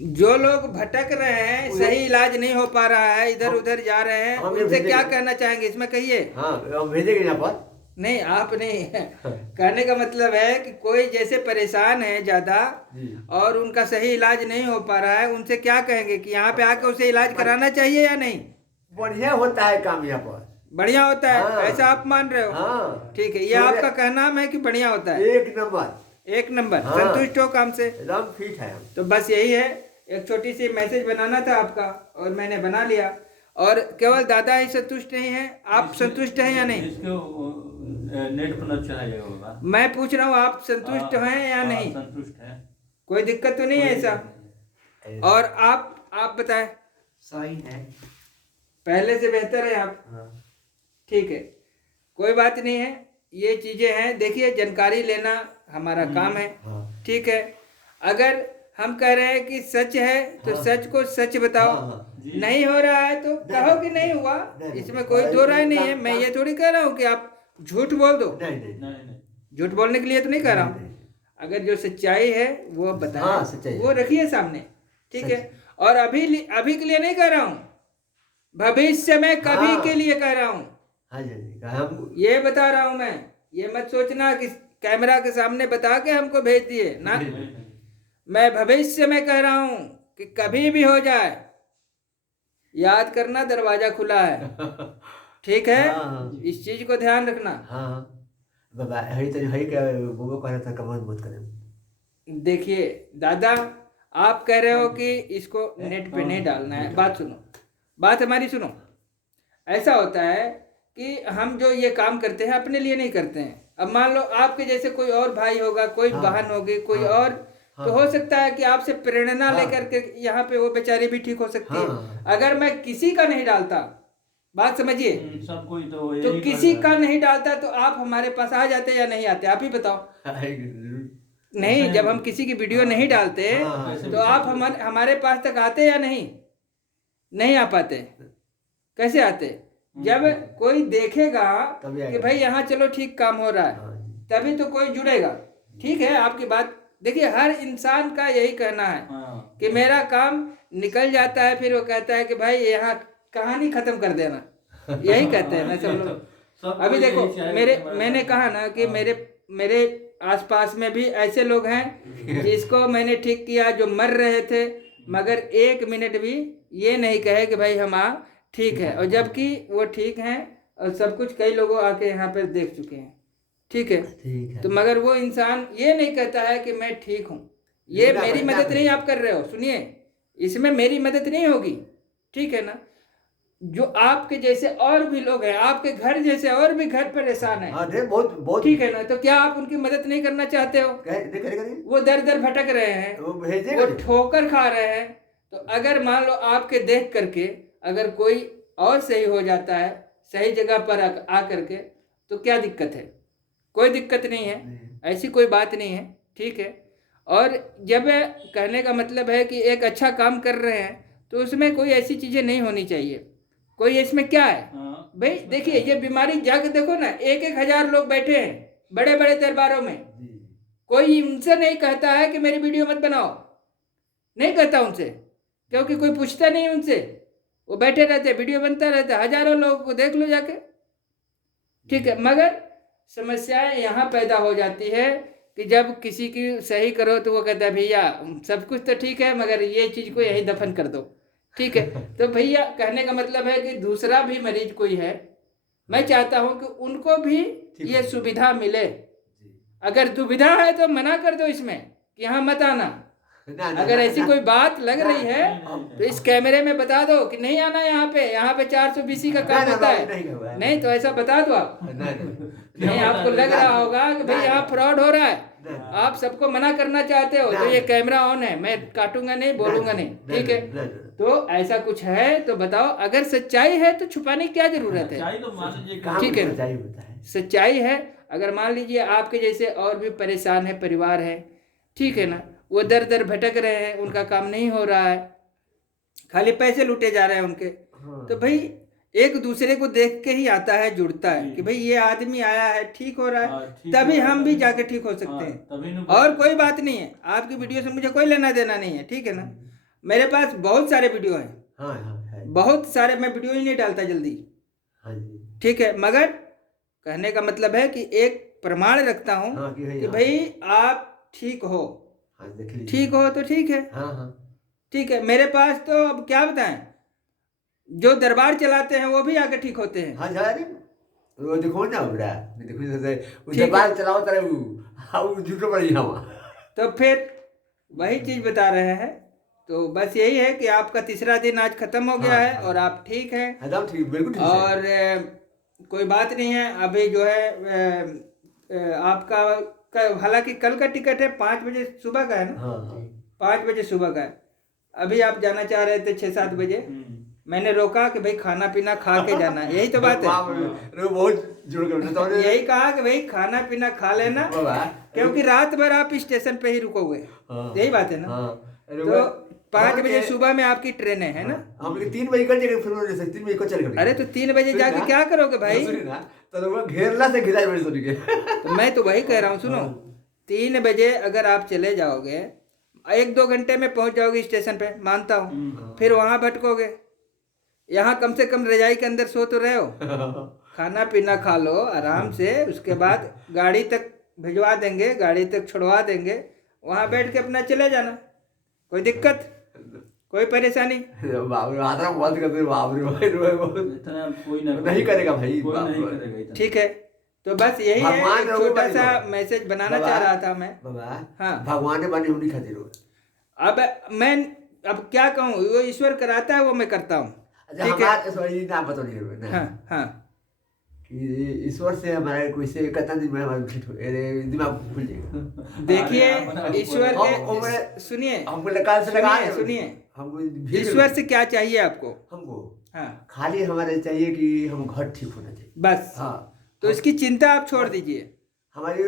जो लोग भटक रहे हैं, सही इलाज नहीं हो पा रहा है, इधर उधर जा रहे हैं, हम ये उनसे क्या भेजेंगे। कहना चाहेंगे? इसमें कहिए। हाँ हम भेजेंगे यहाँ पर। नहीं, आप नहीं कहने का मतलब है कि कोई जैसे परेशान है ज्यादा जी और उनका सही इलाज नहीं हो पा रहा है, उनसे क्या कहेंगे कि यहाँ पे आके उसे इलाज कराना चाहिए या नहीं? बढ़िया होता है काम यहाँ पर। बढ़िया होता है, हाँ। ऐसा आप मान रहे हो? हाँ ठीक है, ये आपका कहना है कि बढ़िया होता है। एक नंबर 1 नंबर। हाँ। संतुष्ट हो काम से? एकदम फिट है हम। तो बस यही है, एक छोटी सी मैसेज बनाना था आपका और मैंने बना लिया। और केवल दादा ही संतुष्ट नहीं है, आप संतुष्ट हैं या नहीं? इसको नेट पर अच्छा है बाबा। मैं पूछ रहा हूँ आप संतुष्ट हाँ, हैं या हाँ, नहीं? संतुष्ट है। कोई दिक्कत तो नहीं है ऐसा? और आप बताएं। सही है। पहले से बेहतर है आप? हाँ ठीक है, कोई बात नहीं है, ये चीजें हैं। देखिए, जानकारी लेना हमारा काम है। हाँ ठीक है, अगर हम कह रहे हैं कि सच है तो हाँ। सच को सच बताओ। हाँ, हाँ। जी। नहीं हो रहा है तो कहो कि नहीं हुआ, नहीं, इसमें कोई दो राय नहीं है। काम- मैं ये थोड़ी कह रहा हूँ कि आप झूठ बोल दो। नहीं नहीं नहीं नहीं झूठ बोलने के लिए तो नहीं कह रहा हूँ। नहीं, अगर जो सच्चाई है वो आप बताएं, हाँ, सच्चाई है। वो रखिए सामने। ठीक है, सच। और अभी के लिए नहीं कह रहा हूँ, भविष्य में कभी हाँ। के लिए कह रहा हूँ, हाँ जी, हाँ जी, हम ये बता रहा हूँ मैं। ये मत सोचना कि कैमरा के सामने बता के हमको भेज दिए ना। मैं भविष्य में कह रहा हूँ कि कभी भी हो जाए, याद करना दरवाजा खुला है, ठीक है? हाँ, हाँ। इस चीज को ध्यान रखना। हाँ बाबा हरी तो हरी का वो कह रहा था कमर मत करें। देखिए दादा, आप कह रहे हो कि इसको नेट पे नहीं डालना है। बात सुनो, बात हमारी सुनो। ऐसा होता है कि हम जो ये काम करते हैं अपने लिए नहीं करते हैं। अब मान लो आपके जैसे कोई और भाई होगा, कोई हाँ, बहन होगी, कोई हाँ, और, हाँ, तो हो सकता है कि आपसे प्रेरणा हाँ, लेकर के यहाँ पे वो बेचारी भी ठीक हो सकती है। हाँ, अगर मैं किसी का नहीं डालता, बात समझिए, सब कोई तो तो यही किसी करता का है। नहीं डालता तो आप हमारे पास आ जाते या नहीं आते? आप ही बताओ। आएगी जरूर। नहीं, ऐसे- जब हम किसी की वीडियो नहीं डालते हाँ, कैसे तो भी आप सब- हमारे पास तक आते या नहीं? नहीं आ पाते। कैसे आते? जब कोई देखेगा तभी कि आएगा। भाई यहाँ चलो ठीक काम हो रहा है, हाँ जी। तभी तो कोई जुड़ेगा। ठीक है, आपकी बात। देखिए, हर इंसान का यही कहना है हाँ। कि मेरा काम निकल जाता है, फिर वो कहता है कि भाई यहाँ कहानी खत्म कर देना। यही कहते हैं ना सब लोग। सब अभी कोई देखो, यही चाहे मेरे कि हमारा मैंने काम- कहा ना कि हाँ। मेरे आसपास में भी ऐसे लोग हैं जिसको मैंने ठीक किया, जो मर रहे थे, मगर 1 मिनट भी ये नहीं कहे कि भाई हम ठीक है, और जबकि वो ठीक हैं और सब कुछ कई लोगों आके यहाँ पे देख चुके हैं। ठीक है, ठीक है। तो मगर वो इंसान ये नहीं कहता है कि मैं ठीक हूँ। ये बिल्कुल, मेरी बिल्कुल। मदद नहीं आप कर रहे हो। सुनिए, इसमें मेरी मदद नहीं होगी, ठीक है ना? जो आपके जैसे और भी लोग हैं, आपके घर जैसे और भी घर परेशान हैं, हाँ नहीं बहुत बहुत ठीक है ना? तो क्या आप उनकी मदद नहीं करना चाहते हो? करें वो दर दर भटक रहे हैं, वो भेजेगा वो ठोकर खा रहे हैं। तो अगर मान लो आपके देख करके अगर कोई और सही हो जाता है, सही जगह पर आ करके, तो क्या दिक्कत है? कोई दिक्कत नहीं है, ऐसी कोई बात नहीं है, ठीक है? और जब कहने का मतलब है कि एक अच्छा काम कर रहे हैं तो उसमें कोई ऐसी चीज़ें नहीं होनी चाहिए। कोई इसमें क्या है हाँ। भाई? देखिए, ये बीमारी जग देखो ना, 1,000 लोग बैठे हैं बड़े बड़े दरबारों में, कोई उनसे नहीं कहता है कि मेरी वीडियो मत बनाओ, नहीं कहता उनसे, क्योंकि कोई पूछता नहीं उनसे। वो बैठे रहते, वीडियो बनता रहता, हजारों लोगों को देख लो जाके, ठीक है? मगर समस्याएं यहाँ पैदा हो जाती है कि जब किसी की सही करो तो वो कहता है भैया सब कुछ तो ठीक है, मगर ये चीज़ को यहीं दफन कर दो, ठीक है? तो भैया, कहने का मतलब है कि दूसरा भी मरीज कोई है, मैं चाहता हूँ कि उनको भी ये सुविधा मिले। अगर दुविधा है तो मना कर दो इसमें कि यहाँ मत आना। अगर ऐसी कोई बात लग रही है तो इस कैमरे में बता दो कि नहीं आना यहाँ पे 420 का काम होता है। नहीं तो ऐसा बता दो आप। नहीं, आपको लग रहा होगा कि भाई यहाँ फ्रॉड हो रहा है, आप सबको मना करना चाहते हो, तो ये कैमरा ऑन है, मैं काटूंगा नहीं, बोलूंगा नहीं, ठीक है? तो ऐसा कुछ है तो बताओ। अगर सच्चाई है तो छुपाने की क्या जरूरत है? सच्चाई तो मान लीजिए कि- ठीक है। सच्चाई होता है। सच्चाई है। अगर मान लीजिए आपके जैसे और भी परेशान है परिवार है, ठीक है ना, वो दर दर भटक रहे हैं, उनका काम नहीं हो रहा है, खाली पैसे लूटे जा रहे हैं उनके, तो भाई एक दूसरे को देख के ही आता है, जुड़ता है कि भाई ये आदमी आया है, ठीक हो रहा हाँ, है, ठीक तभी हो रहा हम है, भी जाके ठीक हो सकते हाँ, हैं। तभी न- और कोई बात नहीं है, आपकी वीडियो से मुझे कोई लेना देना नहीं है, ठीक है ना? मेरे पास बहुत सारे वीडियो हैं, हाँ हाँ है। बहुत सारे, मैं वीडियो ही नहीं डालता जल्दी, हाँ जी। ठीक है? मगर कहने का मतलब है कि एक प्रमाण रखता हूँ हाँ कि कि भाई आप ठीक हो, हाँ देख लीजिए। ठीक हो तो ठीक है, हाँ हाँ ठीक है? मेरे पास तो अब क्या बताएं, जो दरबार चलाते हैं वो भी आके ठीक होते हैं। हाँ जा रहे वो देखो ना उड़ा देखो जैसे ठीक है। बाल चलाओ तरह वो हाँ वो झूठो पड़ी हम। तो फिर वही चीज बता रहे हैं। तो बस यही है कि आपका तीसरा दिन आज खत्म हो गया हाँ, है हाँ। और आप ठीक हैं, एकदम ठीक बिल्कुल ठीक है। और कोई बात नहीं है। अभी जो है आपका हालांकि कल का टिकट है 5 बजे सुबह का है ना, हाँ हाँ 5 बजे सुबह का है। अभी आप जाना चाह रहे थे 6-7 बजे, मैंने रोका कि भाई खाना पीना खा के जाना है, यही तो बात है। वो बहुत जोड़ कर तो यही कहा कि भाई खाना पीना खा लेना, क्योंकि रात भर आप स्टेशन पे ही रुकोगे, यही बात है ना? तो 5 बजे सुबह में आपकी ट्रेन है ना? हम 3 बजे कर जाएंगे फिर 3 बजे को चल गए। अरे तो 3 बजे जाके क्या करोगे भाई? सुनिए ना तो वो घेरला से घिराई बड़ी सुन के। तो मैं तो वही कह रहा हूँ, सुनो, 3 बजे अगर आप चले जाओगे, 1-2 घंटे में पहुंच जाओगे स्टेशन पे, मानता हूँ, फिर वहां भटकोगे, यहाँ कम से कम रजाई के अंदर सो तो रहे हो, खाना पीना खा लो आराम से, उसके बाद गाड़ी तक भिजवा देंगे, गाड़ी तक छुड़वा देंगे, वहाँ बैठ के अपना चले जाना, कोई दिक्कत, कोई परेशानी। बाप रे, आदरा बंद कर दे, बाप रे भाई, इतना कोई नहीं करेगा भाई, कोई बाप नहीं रे। करेगा इतना। ठीक है, तो बस यही है, भगवान एक रघु छोटा बनी सा हो। मैसेज बनाना बाबा, चाह रहा था मैं। बाबा, हाँ। भगवान ने बनी उन्हीं खातिर हो। अब मैं अब क्या कहूँ, वो ईश्वर कराता है, वो मैं करता हूँ। अच्छा, ठीक है। हमारे सॉरी नाम बता नहीं रहे ना, हाँ हाँ, कि ईश्वर से हमारे कोई से कितना दिन में हमारा फिट हो, अरे दिमाग खुल जाएगा। देखिए अरे, ईश्वर हम- के, सुनिए हमको लगा से लगा सुनिए सुनिए, हमको भीड़ ईश्वर से क्या चाहिए आपको? हमको हाँ खाली हमारे चाहिए कि हम घर ठीक होना चाहिए, बस, हाँ, तो इसकी चिंता आप छोड़ दीजिए। हमारी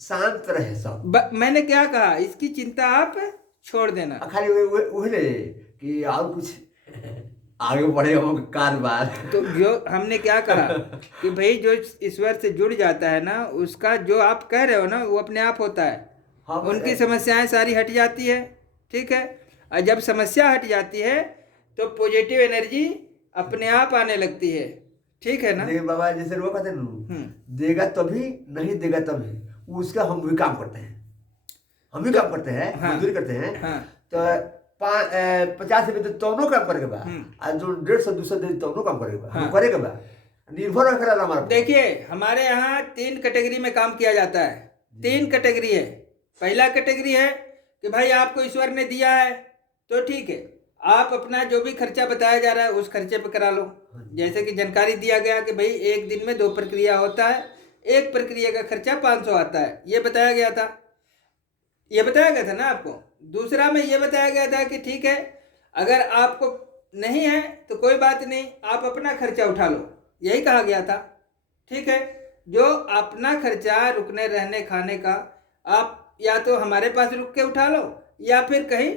शांत रहे सब। मैंने क्या कहा, इसकी चिंता आप छोड़ देना। खाली वही ले कि और कुछ आगे बढ़ेगा हम कारोबार। तो जो हमने क्या कहा कि भाई जो ईश्वर से जुड़ जाता है ना, उसका जो आप कह रहे हो ना, वो अपने आप होता है, हम उनकी समस्याएं सारी हट जाती है। ठीक है, और जब समस्या हट जाती है तो पॉजिटिव एनर्जी अपने आप आने लगती है। ठीक है ना? देख बाबा, जैसे वो कहते हैं ना, देगा तभी, नहीं देगा तभी, उसका हम भी काम करते हैं, हम भी काम करते हैं, हाँ। मजदूरी करते हैं, हाँ। तो 50 रुपये तो दोनों काम करेगा बा, और जो 150-200 दे दोनों काम करेगा, हम हाँ। करेगा बा, निर्भर रखेगा हमारा। देखिए हमारे यहाँ 3 कैटेगरी में काम किया जाता है। 3 कैटेगरी है। पहला कैटेगरी है कि भाई आपको ईश्वर ने दिया है तो ठीक है, आप अपना जो भी खर्चा बताया जा रहा है उस खर्चे पे करा लो। जैसे कि जानकारी दिया गया कि भाई एक दिन में 2 प्रक्रिया होता है, एक प्रक्रिया का खर्चा 500 आता है, ये बताया गया था, ये बताया गया था ना आपको। दूसरा में ये बताया गया था कि ठीक है, अगर आपको नहीं है तो कोई बात नहीं, आप अपना खर्चा उठा लो, यही कहा गया था। ठीक है, जो अपना खर्चा रुकने रहने खाने का आप या तो हमारे पास रुक के उठा लो या फिर कहीं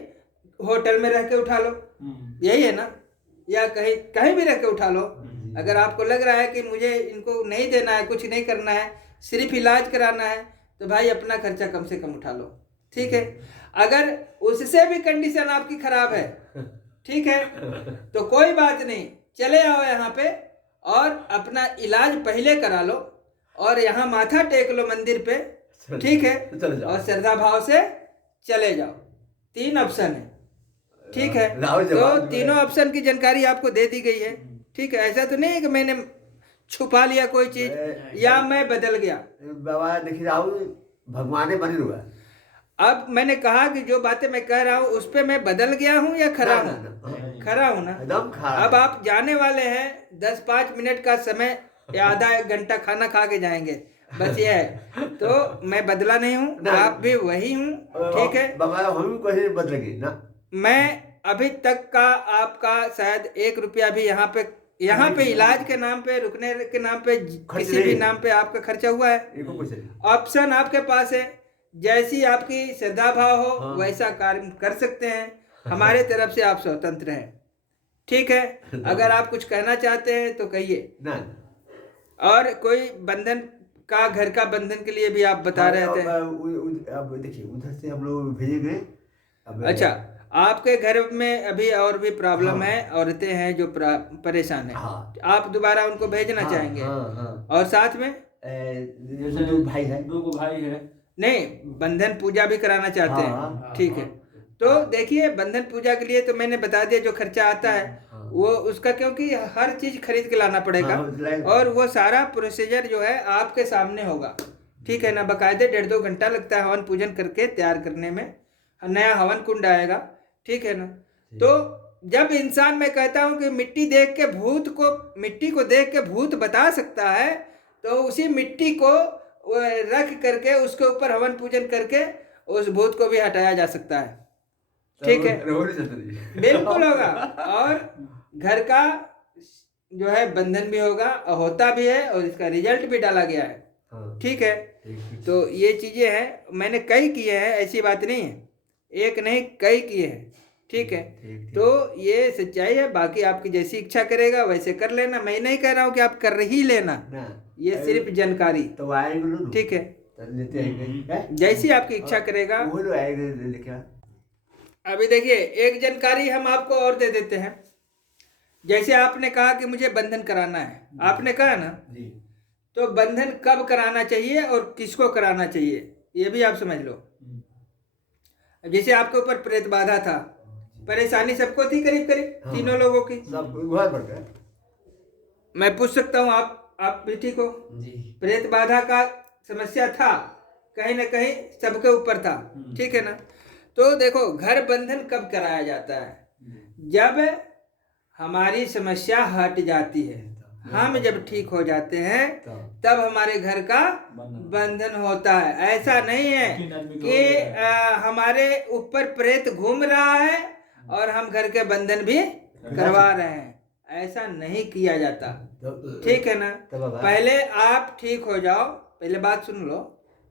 होटल में रह के उठा लो, यही है ना, या कहीं कहीं भी रह के उठा लो। अगर आपको लग रहा है कि मुझे इनको नहीं देना है, कुछ नहीं करना है, सिर्फ इलाज कराना है, तो भाई अपना खर्चा कम से कम उठा लो। ठीक है, अगर उससे भी कंडीशन आपकी खराब है, ठीक है, तो कोई बात नहीं, चले आओ यहाँ पे और अपना इलाज पहले करा लो और यहाँ माथा टेक लो मंदिर पे। ठीक है, और श्रद्धा भाव से चले जाओ। 3 ऑप्शन है। ठीक है, तो तीनों ऑप्शन की जानकारी आपको दे दी गई है। ठीक है, ऐसा तो नहीं है कि मैंने छुपा लिया कोई चीज या मैं बदल गया। बाबा देखिए, राहुल भगवान ने बनी हुआ। अब मैंने कहा कि जो बातें मैं कह रहा हूँ उस पे मैं बदल गया हूँ या खरा हूँ? खरा हूँ ना? एकदम खरा। अब आप जाने वाले हैं, 10-5 मिनट का समय या आधा 1 घंटा खाना खा के जाएंगे, बस ये है। तो मैं बदला नहीं हूँ, आप भी वही हूँ। ठीक है बाबा, हम भी कहीं बदलेंगे ना। मैं अभी तक का आपका शायद 1 रुपया भी यहाँ पे इलाज के नाम पे, रुकने के नाम पे, किसी भी नाम पे आपका खर्चा हुआ है? ऑप्शन आपके पास है, जैसी आपकी श्रद्धा भाव हो वैसा कार्य कर सकते हैं। हमारे तरफ से आप स्वतंत्र हैं। ठीक है, अगर आप कुछ कहना चाहते हैं तो कहिए ना। और कोई बंधन का, घर का बंधन के लिए भी आप बता रहे थे। अब देखिए, उधर से हम लोग भेजेंगे। अच्छा, आपके घर में अभी और भी प्रॉब्लम है, औरतें हैं जो परेशान है, आप दोबारा उनको भेजना चाहेंगे? और साथ में 2 भाई है, 2 भाई है, नहीं, बंधन पूजा भी कराना चाहते हैं। ठीक है, तो देखिए बंधन पूजा के लिए तो मैंने बता दिया जो खर्चा आता है वो उसका, क्योंकि हर चीज खरीद के लाना पड़ेगा और वो सारा प्रोसीजर जो है आपके सामने होगा। ठीक है ना, बाकायदे 1.5-2 घंटा लगता है हवन पूजन करके तैयार करने में, नया हवन कुंड आएगा। ठीक है ना, तो जब इंसान, मैं कहता हूँ कि मिट्टी को देख के भूत बता सकता है, तो उसी मिट्टी को रख करके उसके ऊपर हवन पूजन करके उस भूत को भी हटाया जा सकता है। ठीक है, बिल्कुल होगा, और घर का जो है बंधन भी होगा और होता भी है, और इसका रिजल्ट भी डाला गया है। ठीक है, तो ये चीजें हैं, मैंने कई किए हैं, ऐसी बात नहीं है, एक नहीं कई किए हैं। ठीक है, तो ये सच्चाई है। बाकी आपकी जैसी इच्छा करेगा वैसे कर लेना, मैं नहीं कह रहा हूँ कि आप कर ही लेना, ये सिर्फ जानकारी। तो आएंगे, ठीक है, लेते आएंगे, जैसी आपकी इच्छा करेगा वो लोग आएंगे लेके। अभी देखिए, एक जानकारी हम आपको और दे देते हैं। जैसे आपने कहा कि मुझे बंधन कराना है, आपने कहा ना, जी तो बंधन कब कराना चाहिए और किसको कराना चाहिए ये भी आप समझ लो। अब जैसे आपके ऊपर प्रेत बाधा था, परेशानी सबको थी करीब करीब हाँ। तीनों लोगों की। सब घर पर गए। मैं पूछ सकता हूँ, आप भी ठीक हो? जी प्रेत बाधा का समस्या था, कहीं ना कहीं सबके ऊपर था, ठीक है ना। तो देखो, घर बंधन कब कराया जाता है? जब हमारी समस्या हट जाती है, हम जब ठीक हो जाते हैं तब हमारे घर का बंधन होता है। ऐसा नहीं है कि हमारे ऊपर प्रेत घूम रहा है और हम घर के बंधन भी करवा रहे हैं, ऐसा नहीं किया जाता, ठीक है ना। तो बाबा पहले आप ठीक हो जाओ, पहले बात सुन लो,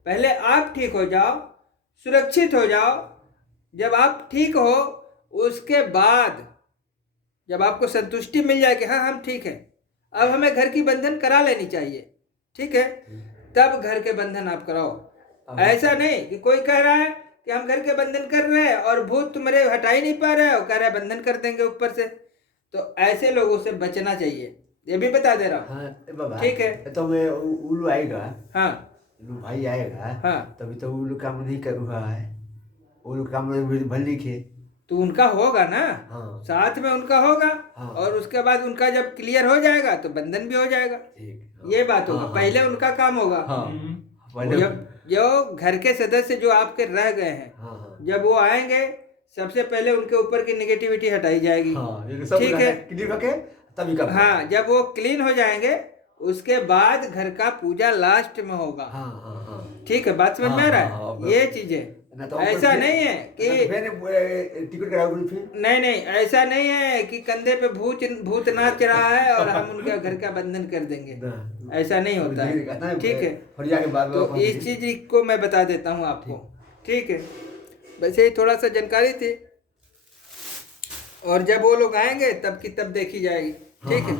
पहले आप ठीक हो जाओ, सुरक्षित हो जाओ। जब आप ठीक हो, उसके बाद जब आपको संतुष्टि मिल जाए कि हाँ हम ठीक है, अब हमें घर की बंधन करा लेनी चाहिए, ठीक है, तब घर के बंधन आप कराओ। ऐसा नहीं कि कोई कह रहा है कि हम घर के बंधन कर रहे हैं और भूत तुम्हारे हटा ही नहीं पा रहे हो, कह रहा है बंधन कर देंगे ऊपर से, तो ऐसे लोगों से बचना चाहिए, ये भी बता दे रहा हूँ। हाँ बाबा ठीक है। तो मैं उल्लू आएगा, हाँ उल्लू भाई आएगा, हाँ, तभी तो उल्लू काम नहीं कर रहा है, उल्लू काम भल लिखे। तो उनका होगा ना, हाँ साथ में उनका होगा, हाँ। और उसके बाद उनका जब क्लियर हो जाएगा तो बंधन भी हो जाएगा, ठीक ये बात होगा। हाँ, हाँ। पहले उनका काम होगा। हाँ पहले जो घर के सदस्य जो आपके रह गए हैं, हाँ हाँ जब वो आएंगे सबसे पहले उनके ऊपर की नेगेटिविटी हटाई जाएगी, हाँ ये सब ठीक है। क्लियर करके तभी का हाँ, जब वो क्लीन हो जाएंगे उसके बाद घर का पूजा लास्ट में होगा, हाँ हाँ हाँ ठीक है। बात समझ में आ रहा है? ये चीजें ना तो ऐसा नहीं है कि टिकट कराओगे फिर। नहीं नहीं, ऐसा नहीं है कि कंधे पे भूत नाच रहा है और हम उनके घर का बंधन कर देंगे, ऐसा नहीं होता है, ठीक है। तो इस चीज को मैं बता देता हूँ आपको, ठीक है। बस यही थोड़ा सा जानकारी थी, और जब वो लोग आएंगे तब की तब देखी जाएगी, ठीक है।